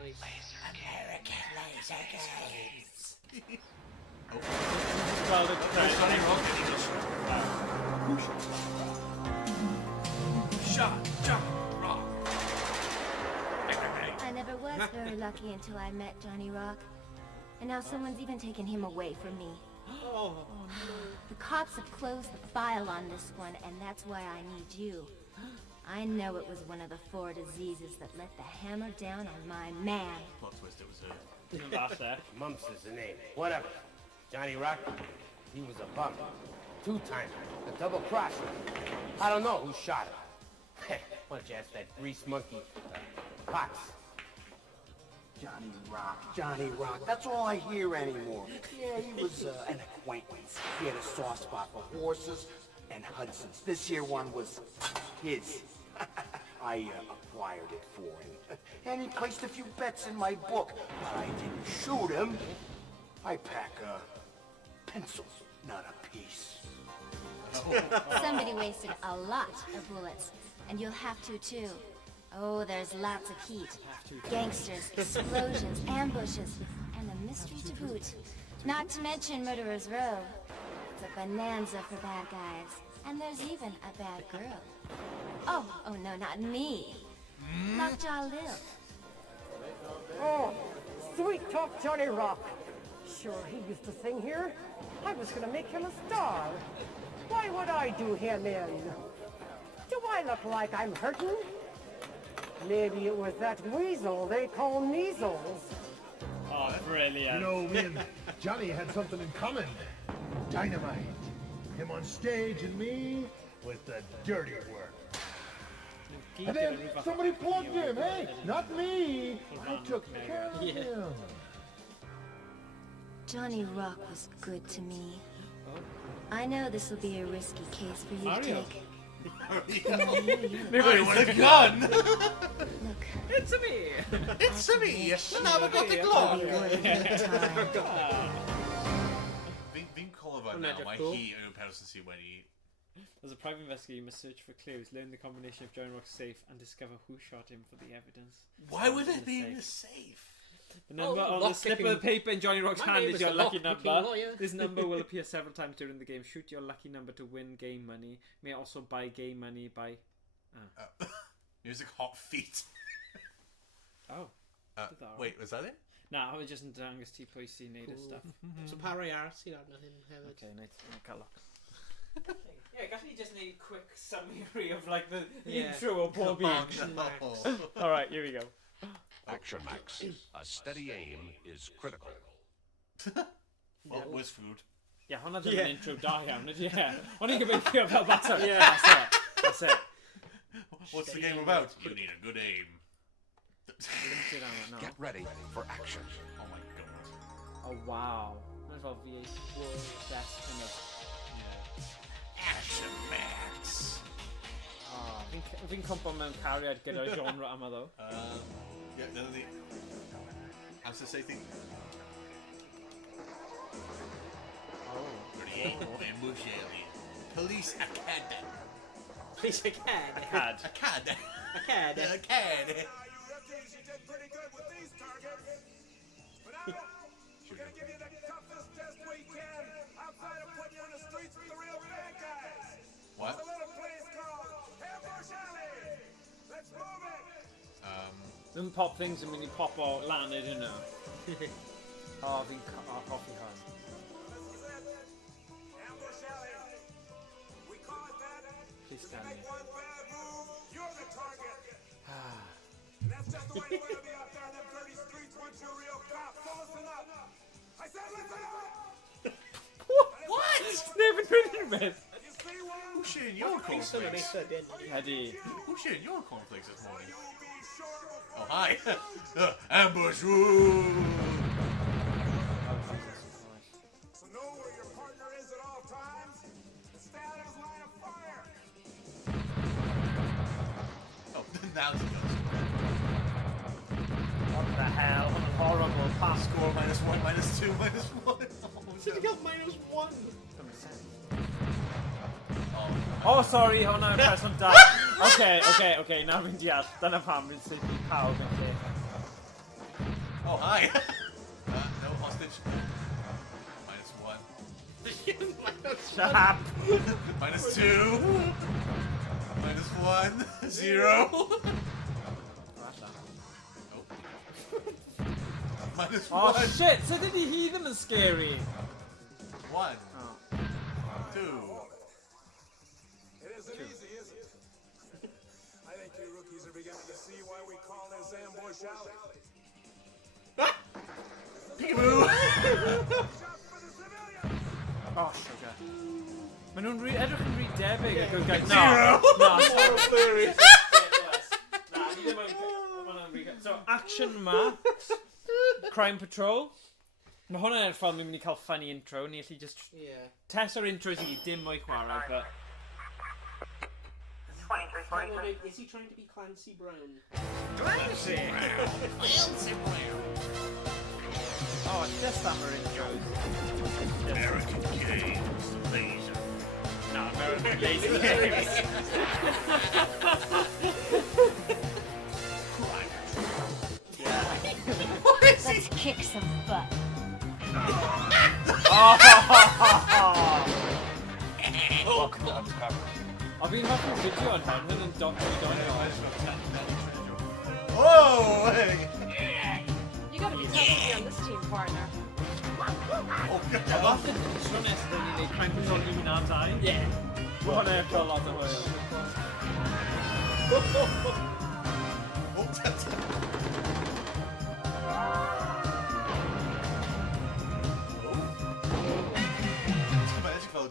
Nice. American laser games. Gweld y Johnny Rock. Who shot Johnny Rock? I never was very lucky until I met Johnny Rock. And now someone's even taken him away from me. Oh, no. The cops have closed the file on this one, and that's why I need you. I know it was one of the 4 diseases that let the hammer down on my man. Plot twist, it was Laugh there. Mumps is the name. Whatever. Johnny Rock, he was a bum. 2-timer. A double crosser. I don't know who shot him. Why don't you ask that grease monkey, Potts? Johnny Rock. That's all I hear anymore. Yeah, he was an acquaintance. He had a soft spot for horses and Hudsons. This here one was his. I acquired it for him. And he placed a few bets in my book. But I didn't shoot him. I pack pencils, not a piece. Somebody wasted a lot of bullets, and you'll have to too. Oh, there's lots of heat. Gangsters, explosions, ambushes, and a mystery to boot. Not to mention Murderer's Row. It's a bonanza for bad guys. And there's even a bad girl. Oh no, not me. Lockjaw Lil. Oh, sweet talk Johnny Rock. Sure, he used to sing here. I was gonna make him a star. Why would I do him in? Do I look like I'm hurting? Maybe it was that weasel they call measles. Oh, brilliant. You know, me and Johnny had something in common. Dynamite. Him on stage and me with the dirty work. And then somebody plugged him, hey? Not me. I took care of him. Johnny Rock was good to me. I know this will be a risky case for you to take. Maybe with a gun. Look. It's a me. It's a me. Now we got the Glock. Fi'n cofio now, mae hi yn person sy'n wedi... As a private investigator, you must search for clues, learn the combination of Johnny Rock's safe, and discover who shot him for the evidence. Why would it be in the safe? The number on the slip of the paper in Johnny Rock's hand is your lucky number. This number will appear several times during the game. Shoot your lucky number to win game money. May also buy game money by... Music Hot Feet. Oh. Wait, was that it? Nah, I was just in Angus T. Poisey native stuff. So Parry Arsi ar hyn hefyd. Okay, nice. Cael look. Yeah, gallwn ni just need a quick summary of like the intro of Paul B. Alright, here we go. Action Max. A steady aim is critical. Well, was food. Yeah, hwnna ddim yn intro da iawn, ydy? O'n i'n gobeithio fel bata. Yeah, that's it. What's the game about? You need a good aim. Get ready for action. Oh my god. Oh wow. Mae'n fel VH best kind of... Action Max. Fi'n cwmpo mewn cariad gyda'r genre yma ddo. Yeah, none of the... How's the safety? Ready? Ambush alien. Police Academy. Police Academy. Academy. Pretty good with these targets. But now, we're gonna give you the toughest test we can outside of putting you on the streets with the real bad guys. What? It's a little place called Ambush Alley. Let's move it. Them pop things yn mynd I pop o lan ydyn nhw. Fi'n hoffi hwn. Ambush Alley. We call it that. Please If you stand make here. one bad move, you're the target. And that's just the way you're gonna be out there in them dirty streets once you're a real cop. So listen up. I said listen up. What? Never been in bed. You see one? Who's shooting your cornflakes? Heddiw. Who's shooting your cornflakes this morning? Oh, hi. Ambush. Woo. So know where your partner is at all times. And stay out of his line of fire. Oh, now it's goes. What the hell? What a horrible pass Score -1, -2, -1. Sut ti'n cael -1? Oh, sorry, hwnna yw'r person da. Okay, nawr fi'n deall. Dyna pam fi'n sylwi pawb yn lle. Oh, hi. No hostage. -1. Shut up. -2. -1. 0. -1. Oh shit, so did he them as scary? 1. 2. It isn't easy, is it? I think you rookies are beginning to see why we call this Ambush Alley. Peekaboo! Oh, sugar. Maen nhw'n edrych yn rhy debyg ac yn gael... No. So, Action Max, Crime Patrol. Mae hwnna'n ffordd mi'n mynd I cael funny intro. Ni allu just... Test o'r intros I dim o'i chwarae, but... Is he trying to be Clancy Brown? Clancy Brown! Oh, it's just summer intros. American Games, Laser. No, American Laser Games. Let's kick some butt. fideo on hwn, hwn yn Whoa! Hey. You gotta be tough to be on this team, partner. Oh, God. Falle, tro nesaf ni'n neud crime control i hwnna am tai? Ie. Mae hwnna efo lot o hwyl.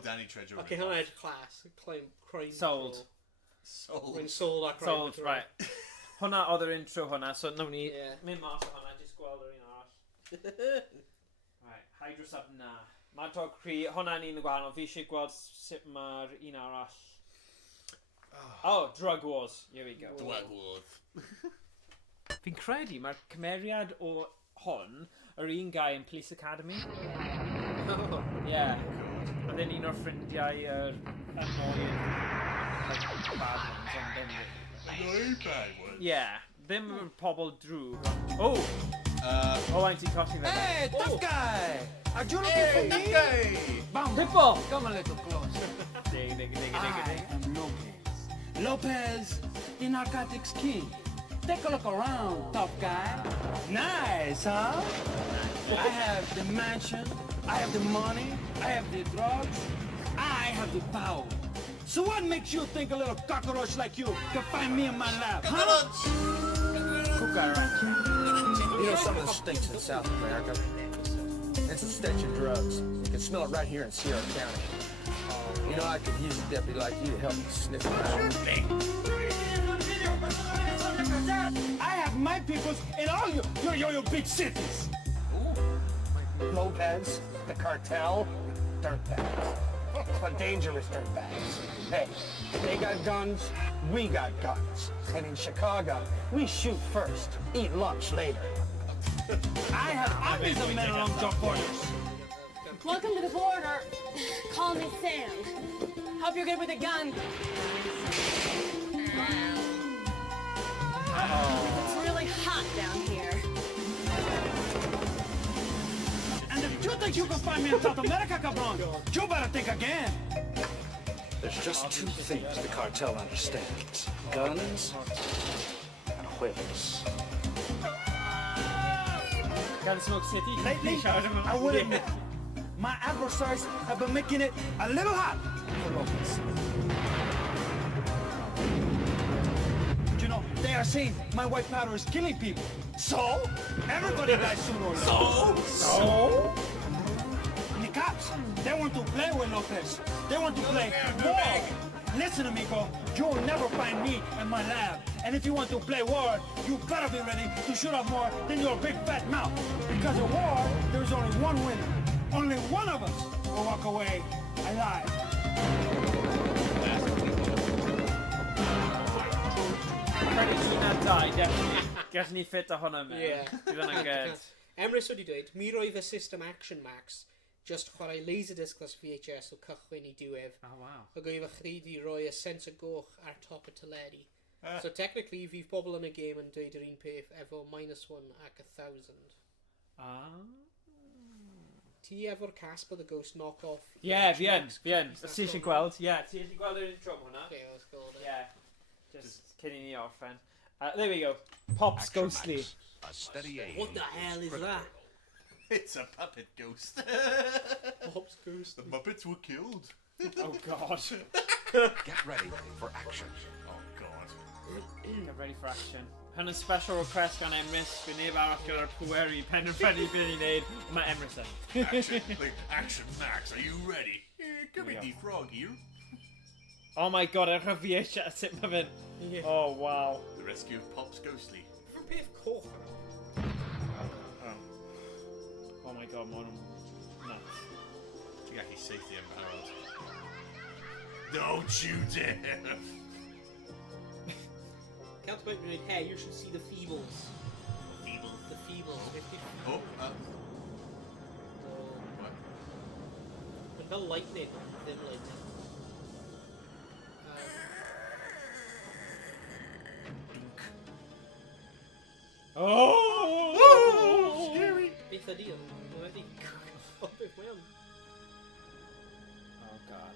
Danny Treasure. Okay, hwnna edrych class. Crime Sold. When sold a crime Sold, control. right. Hwnna oedd yr intro hwnna, so nawn ni mynd mas o hwnna, jyst gweld yr un arall. Right, hydro sub na. Mae dog cri, hwnna'n un o gwahanol, fi eisiau gweld sut mae'r un arall. Oh, Drug Wars, here we go. Drug Wars. Fi'n credu mae'r cymeriad o hon, yr un gai yn Police Academy. Yeah. Oedd e'n un o'r ffrindiau annoying, like, bad ones, ond ddim. Annoying bad ones? Yeah, ddim y pobl drwg. Oh! Owain, ti'n colli fe. Hey, tough guy! Are you looking for me? Vamos. Hippo! Come a little closer. Dig. I am Lopez. Lopez, the narcotics king. Take a look around, tough guy. Nice, huh? I have the mansion, I have the money, I have the drugs, I have the power. So what makes you think a little cockroach like you can find me in my lab, huh? You know something stinks in South America? It's a stench of drugs. You can smell it right here in Sierra County. You know, I could use a deputy like you to help me sniff around. I have my peoples in all your big cities. Lopez, the cartel, dirtbags. But dangerous dirtbags. Hey, they got guns, we got guns. And in Chicago, we shoot first, eat lunch later. I have armies of men along your borders. Welcome to the border. Call me Sam. Hope you're good with a gun. It's really hot down here. And if you think you can find me in South America, cabron, you better think again. There's just two things the cartel understands. Guns and whips. Gun Smoke City. Lately, I will admit, my adversaries have been making it a little hot for Lopez. You know, they are saying my white powder is killing people. So, everybody dies sooner or later. So? And the cops, they want to play with Lopez. They want to play war. Listen, amigo, you'll never find me in my lab. And if you want to play war, you better be ready to shoot off more than your big fat mouth. Because in war, there's only one winner. Only one of us will walk away alive. Credit you not die, definitely. Gallwn ni ffit o hwnna mewn. Yeah. Bydd hwnna'n good. Emrys wedi dweud, mi roedd y system Action Max just chwarae LaserDisc dros VHS o cychwyn I diwedd. Oh, wow. O gwyf chdi di roi y sensor goch ar top y teledu. So technically, fydd bobl yn y game yn dweud yr un peth efo -1 ac 1,000. Ti efo'r Casper the Ghost knock-off? Yeah, fi yn. Ti eisiau gweld? Ie, ti eisiau gweld yr intro am hwnna? Okay, let's go then. Yeah. Just cyn I ni orffen. There we go. Pops Ghostly. A steady aim. What the hell is that? It's a puppet ghost. Pops Ghost. The Muppets were killed. Oh, God. Get ready for action. Oh, God. Get ready for action. Hwn yn special request gan Emrys. Fi neb arall gyda'r pwer I penderfynu beth I wneud. Mae Emrys yn. Action Max, are you ready? Come in, frog here. Oh my God, ewch o VHS sut mae fe'n. Oh, wow. The rescue of Pops Ghostly. Fy peth coch yno. Oh my God, mae hwnna'n nuts. Ti'n gallu seithi yn barod. Don't you dare! Can't wait to hey, you should see the Feebles. Feebles? The Feebles. Oh, Mae'n fel lightning, ddim lightning. Oh! Scary! Beth ydi o? Mae wedi... O, beth mae o'n? Oh, God.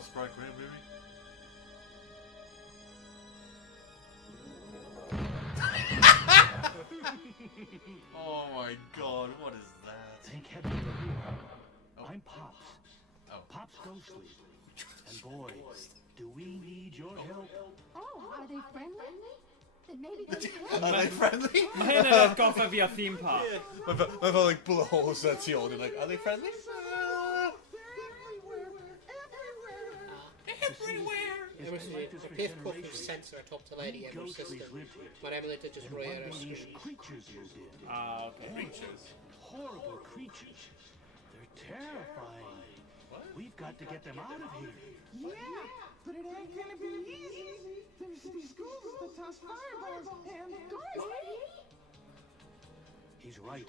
What's Brad Graham movie? Oh my god, what is that? Think Heddiw here. I'm Pops. Pops Ghostly. And boy, do we need your help. Oh, are they friendly? Then maybe they can Are they friendly? Mae hyn yn atgoffa fi o theme park. Mae fel like bullet holes there tu ôl, like, are they friendly? Y peth cwch yw'r sensor a top teledu efo'r system. Mae'r emulator just rhoi ar y screen. Ah, okay. Creatures. Horrible creatures. They're terrifying. We've got to get them out of here. Yeah, but it ain't gonna be easy. There's some schools that toss fireballs and He's right.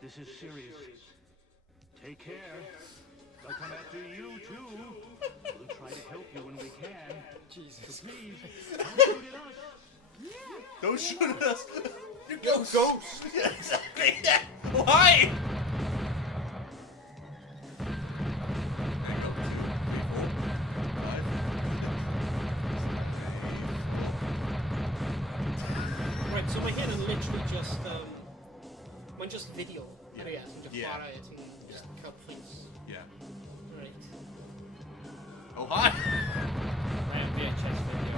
This is serious. Take care. They'll come after you too. We'll try to help you when we can. Jesus. So please, don't shoot at us. Don't shoot at us. You ghost. Yeah, exactly. Why? Right, so mae hyn yn literally just, mae'n just video. Yeah. Chwarae, ti'n just cael plis. Yeah. Right. Oh, hi! Mae'n VHS video.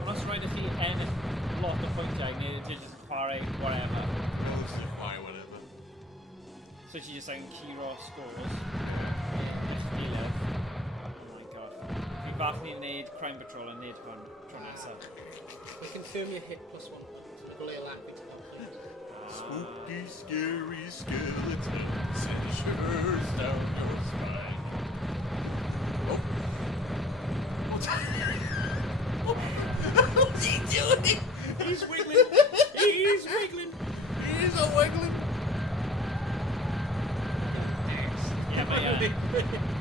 Ond os rhaid i chi ennill lot o pwyntiau, neu just chwarae whatever. Mostly chwarae whatever. So ti just yn curo scores. Eich gilydd. Oh my god. Fi bach ni'n neud Crime Patrol yn neud hwn tro nesaf. We confirm your hit +1. Golau lapping. Spooky, scary skeletons and shivers down your spine. Oh. What's he doing? He's wiggling. He's wiggling. He's a wiggling. Yeah, but yeah.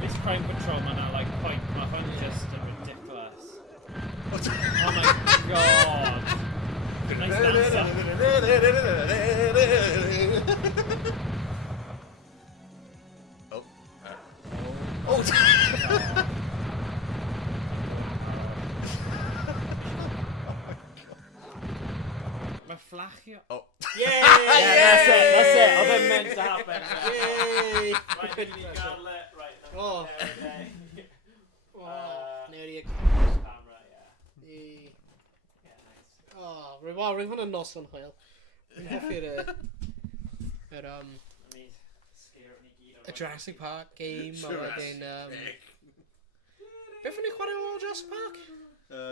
This Crime Patrol man are like point. My hwn just ridiculous. Oh my god. Nice dancer. Oh. Oh. Mae fflachio. Oh. Yay! Yeah, that's it. That's it. Oedd e'n meant to happen. Yay! Right, then you got let. Right. Oh. Okay. There you go. Camera, yeah. Yeah, nice. Oh, wow, rwy'n hwnna'n nos yn hwyl. Rwy'n hoffi'r y Jurassic Park game, a wedyn... Beth yn ei chwarae o Jurassic Park?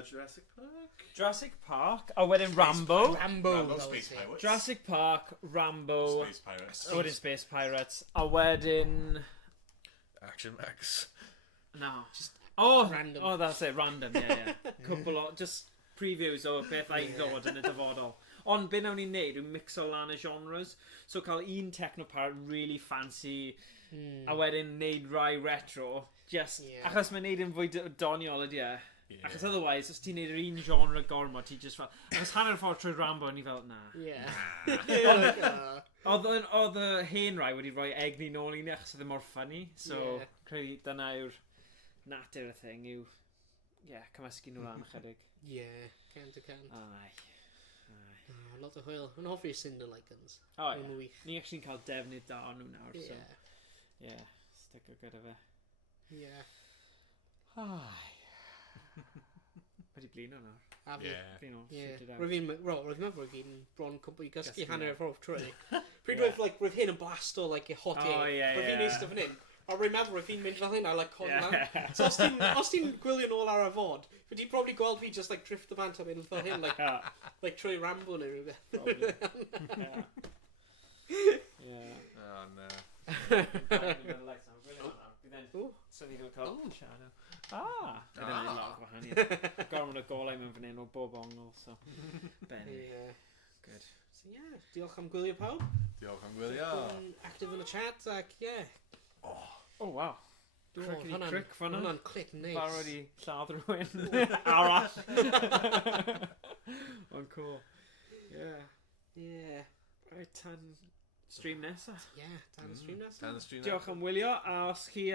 Jurassic Park? Jurassic Park, a wedyn Rambo. Rambo, Space Pirates. Jurassic Parc, Rambo. Space Pirates. A wedyn Space Pirates. A wedyn... Action Max. No. Just... Oh, random. Oh, that's it, random, yeah. Couple of... Just previews o beth I ddod yn y dyfodol. Ond be nawn ni'n neud yw mixo lan y genres. So cael un technoparrot really fancy, a wedyn neud rai retro. Just... Achos mae'n neud yn fwy doniol ydy e. Achos otherwise, os ti'n neud yr un genre gormod, ti just fel... Achos hanner ffordd trwy Rambo, ni fel, na. Yeah. Oedd y hen rai wedi rhoi egni nôl i ni, achos oedd e mor funny. So, credu dyna yw'r natur y thing, yw... cymysgu nhw lan ychydig. Yeah, cant y cant. Ai. Lot o hwyl. Yn hoffi'r Sinden Lycans. O, ie. Ni actually'n cael defnydd da o nhw nawr, so... Ie, stick o gyda fe. Ie. Ai. Wedi blin o nawr. A fi. Blin o, Roedd fi'n meddwl fi'n bron cwmpo i gysgu hanner y ffordd trwy. Pryd roedd hyn yn blasto, like, i hot air. Roedd fi'n eistedd fan hyn. A roedd meddwl roedd fi'n mynd fel hynna, like, cod lan. So os ti'n gwylio nôl ar y fod, fe ti'n probably gweld fi just, like, drift y bant am mynd fel hyn, like trwy Rambo neu rhywbeth. Yeah. Oh, no. So ni dwi'n cael siarad. Gyda ni'n lot o gwahaniaeth. Gormod o golau mewn fan hyn o bob ongl, so... Benny. Good. So yeah, diolch am gwylio pawb. Diolch am gwylio. Active yn y chat, ac Oh, wow. Crickety crick fan hyn. Hwna'n click nice. Barod i lladd rhywun arall. Ond cool. Yeah. Yeah. Right, tan stream nesa. Yeah, tan y stream nesa. Tan y stream Diolch am wylio, a os chi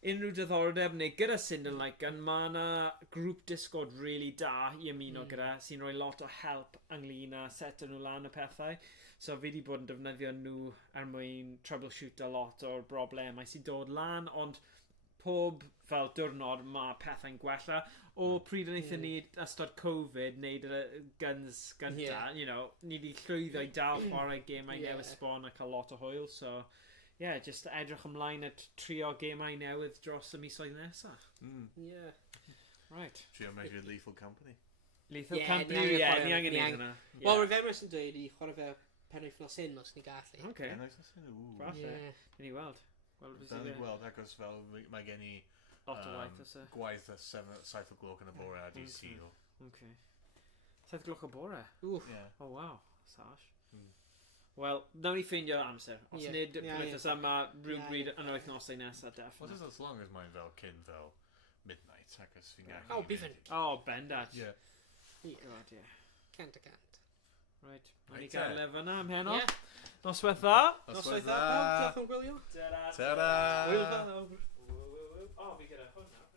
unrhyw diddordeb neu gyda Sinden mae yna grŵp Discord really da i ymuno gyda sy'n rhoi lot o help ynglyn â set nhw lan y pethau. So fi wedi bod yn defnyddio nhw mwyn troubleshoot a lot o'r broblemau sy'n dod lan, ond pob fel diwrnod mae pethau'n gwella. O pryd yn eithaf ni ystod Covid, neud y guns gynta, you know, ni wedi llwyddo i dal chwarae gemau newydd sbon a cael lot o hwyl, so... Yeah, just edrych ymlaen at trio gemau newydd dros y misoedd nesaf. Yeah. Right. Trio measure Lethal Company. Lethal Company, ni angen ei hynna. Wel, rwy'n femrys yn dweud i chwarae fe penwythnos hyn os ni gallu. Okay. Penwythnos hyn, ww. Falle. Dyn ni weld. Dyn ni weld, acos fel mae gen i lot o waith os gwaith 7 o gloch yn y bore a di seal. Okay. 7 gloch y bore? Oof. Oh, wow. Sash. Wel, nawn ni ffeindio amser. Os nid penwythnos yma, rhywbryd yn yr wythnosau nesaf, definitely. Well, just as long as mae'n fel cyn fel midnight, acos fi'n gallu... Oh, bifyn. Oh, bendant. Yeah. God, yeah. Cant a cant. Right. Nawn ni gael lefo na am heno. Noswaith dda. Noswaith dda. Diolch am gwylio. Ta-da. Hwyl dda. Oh, fi gyda hwn nawr.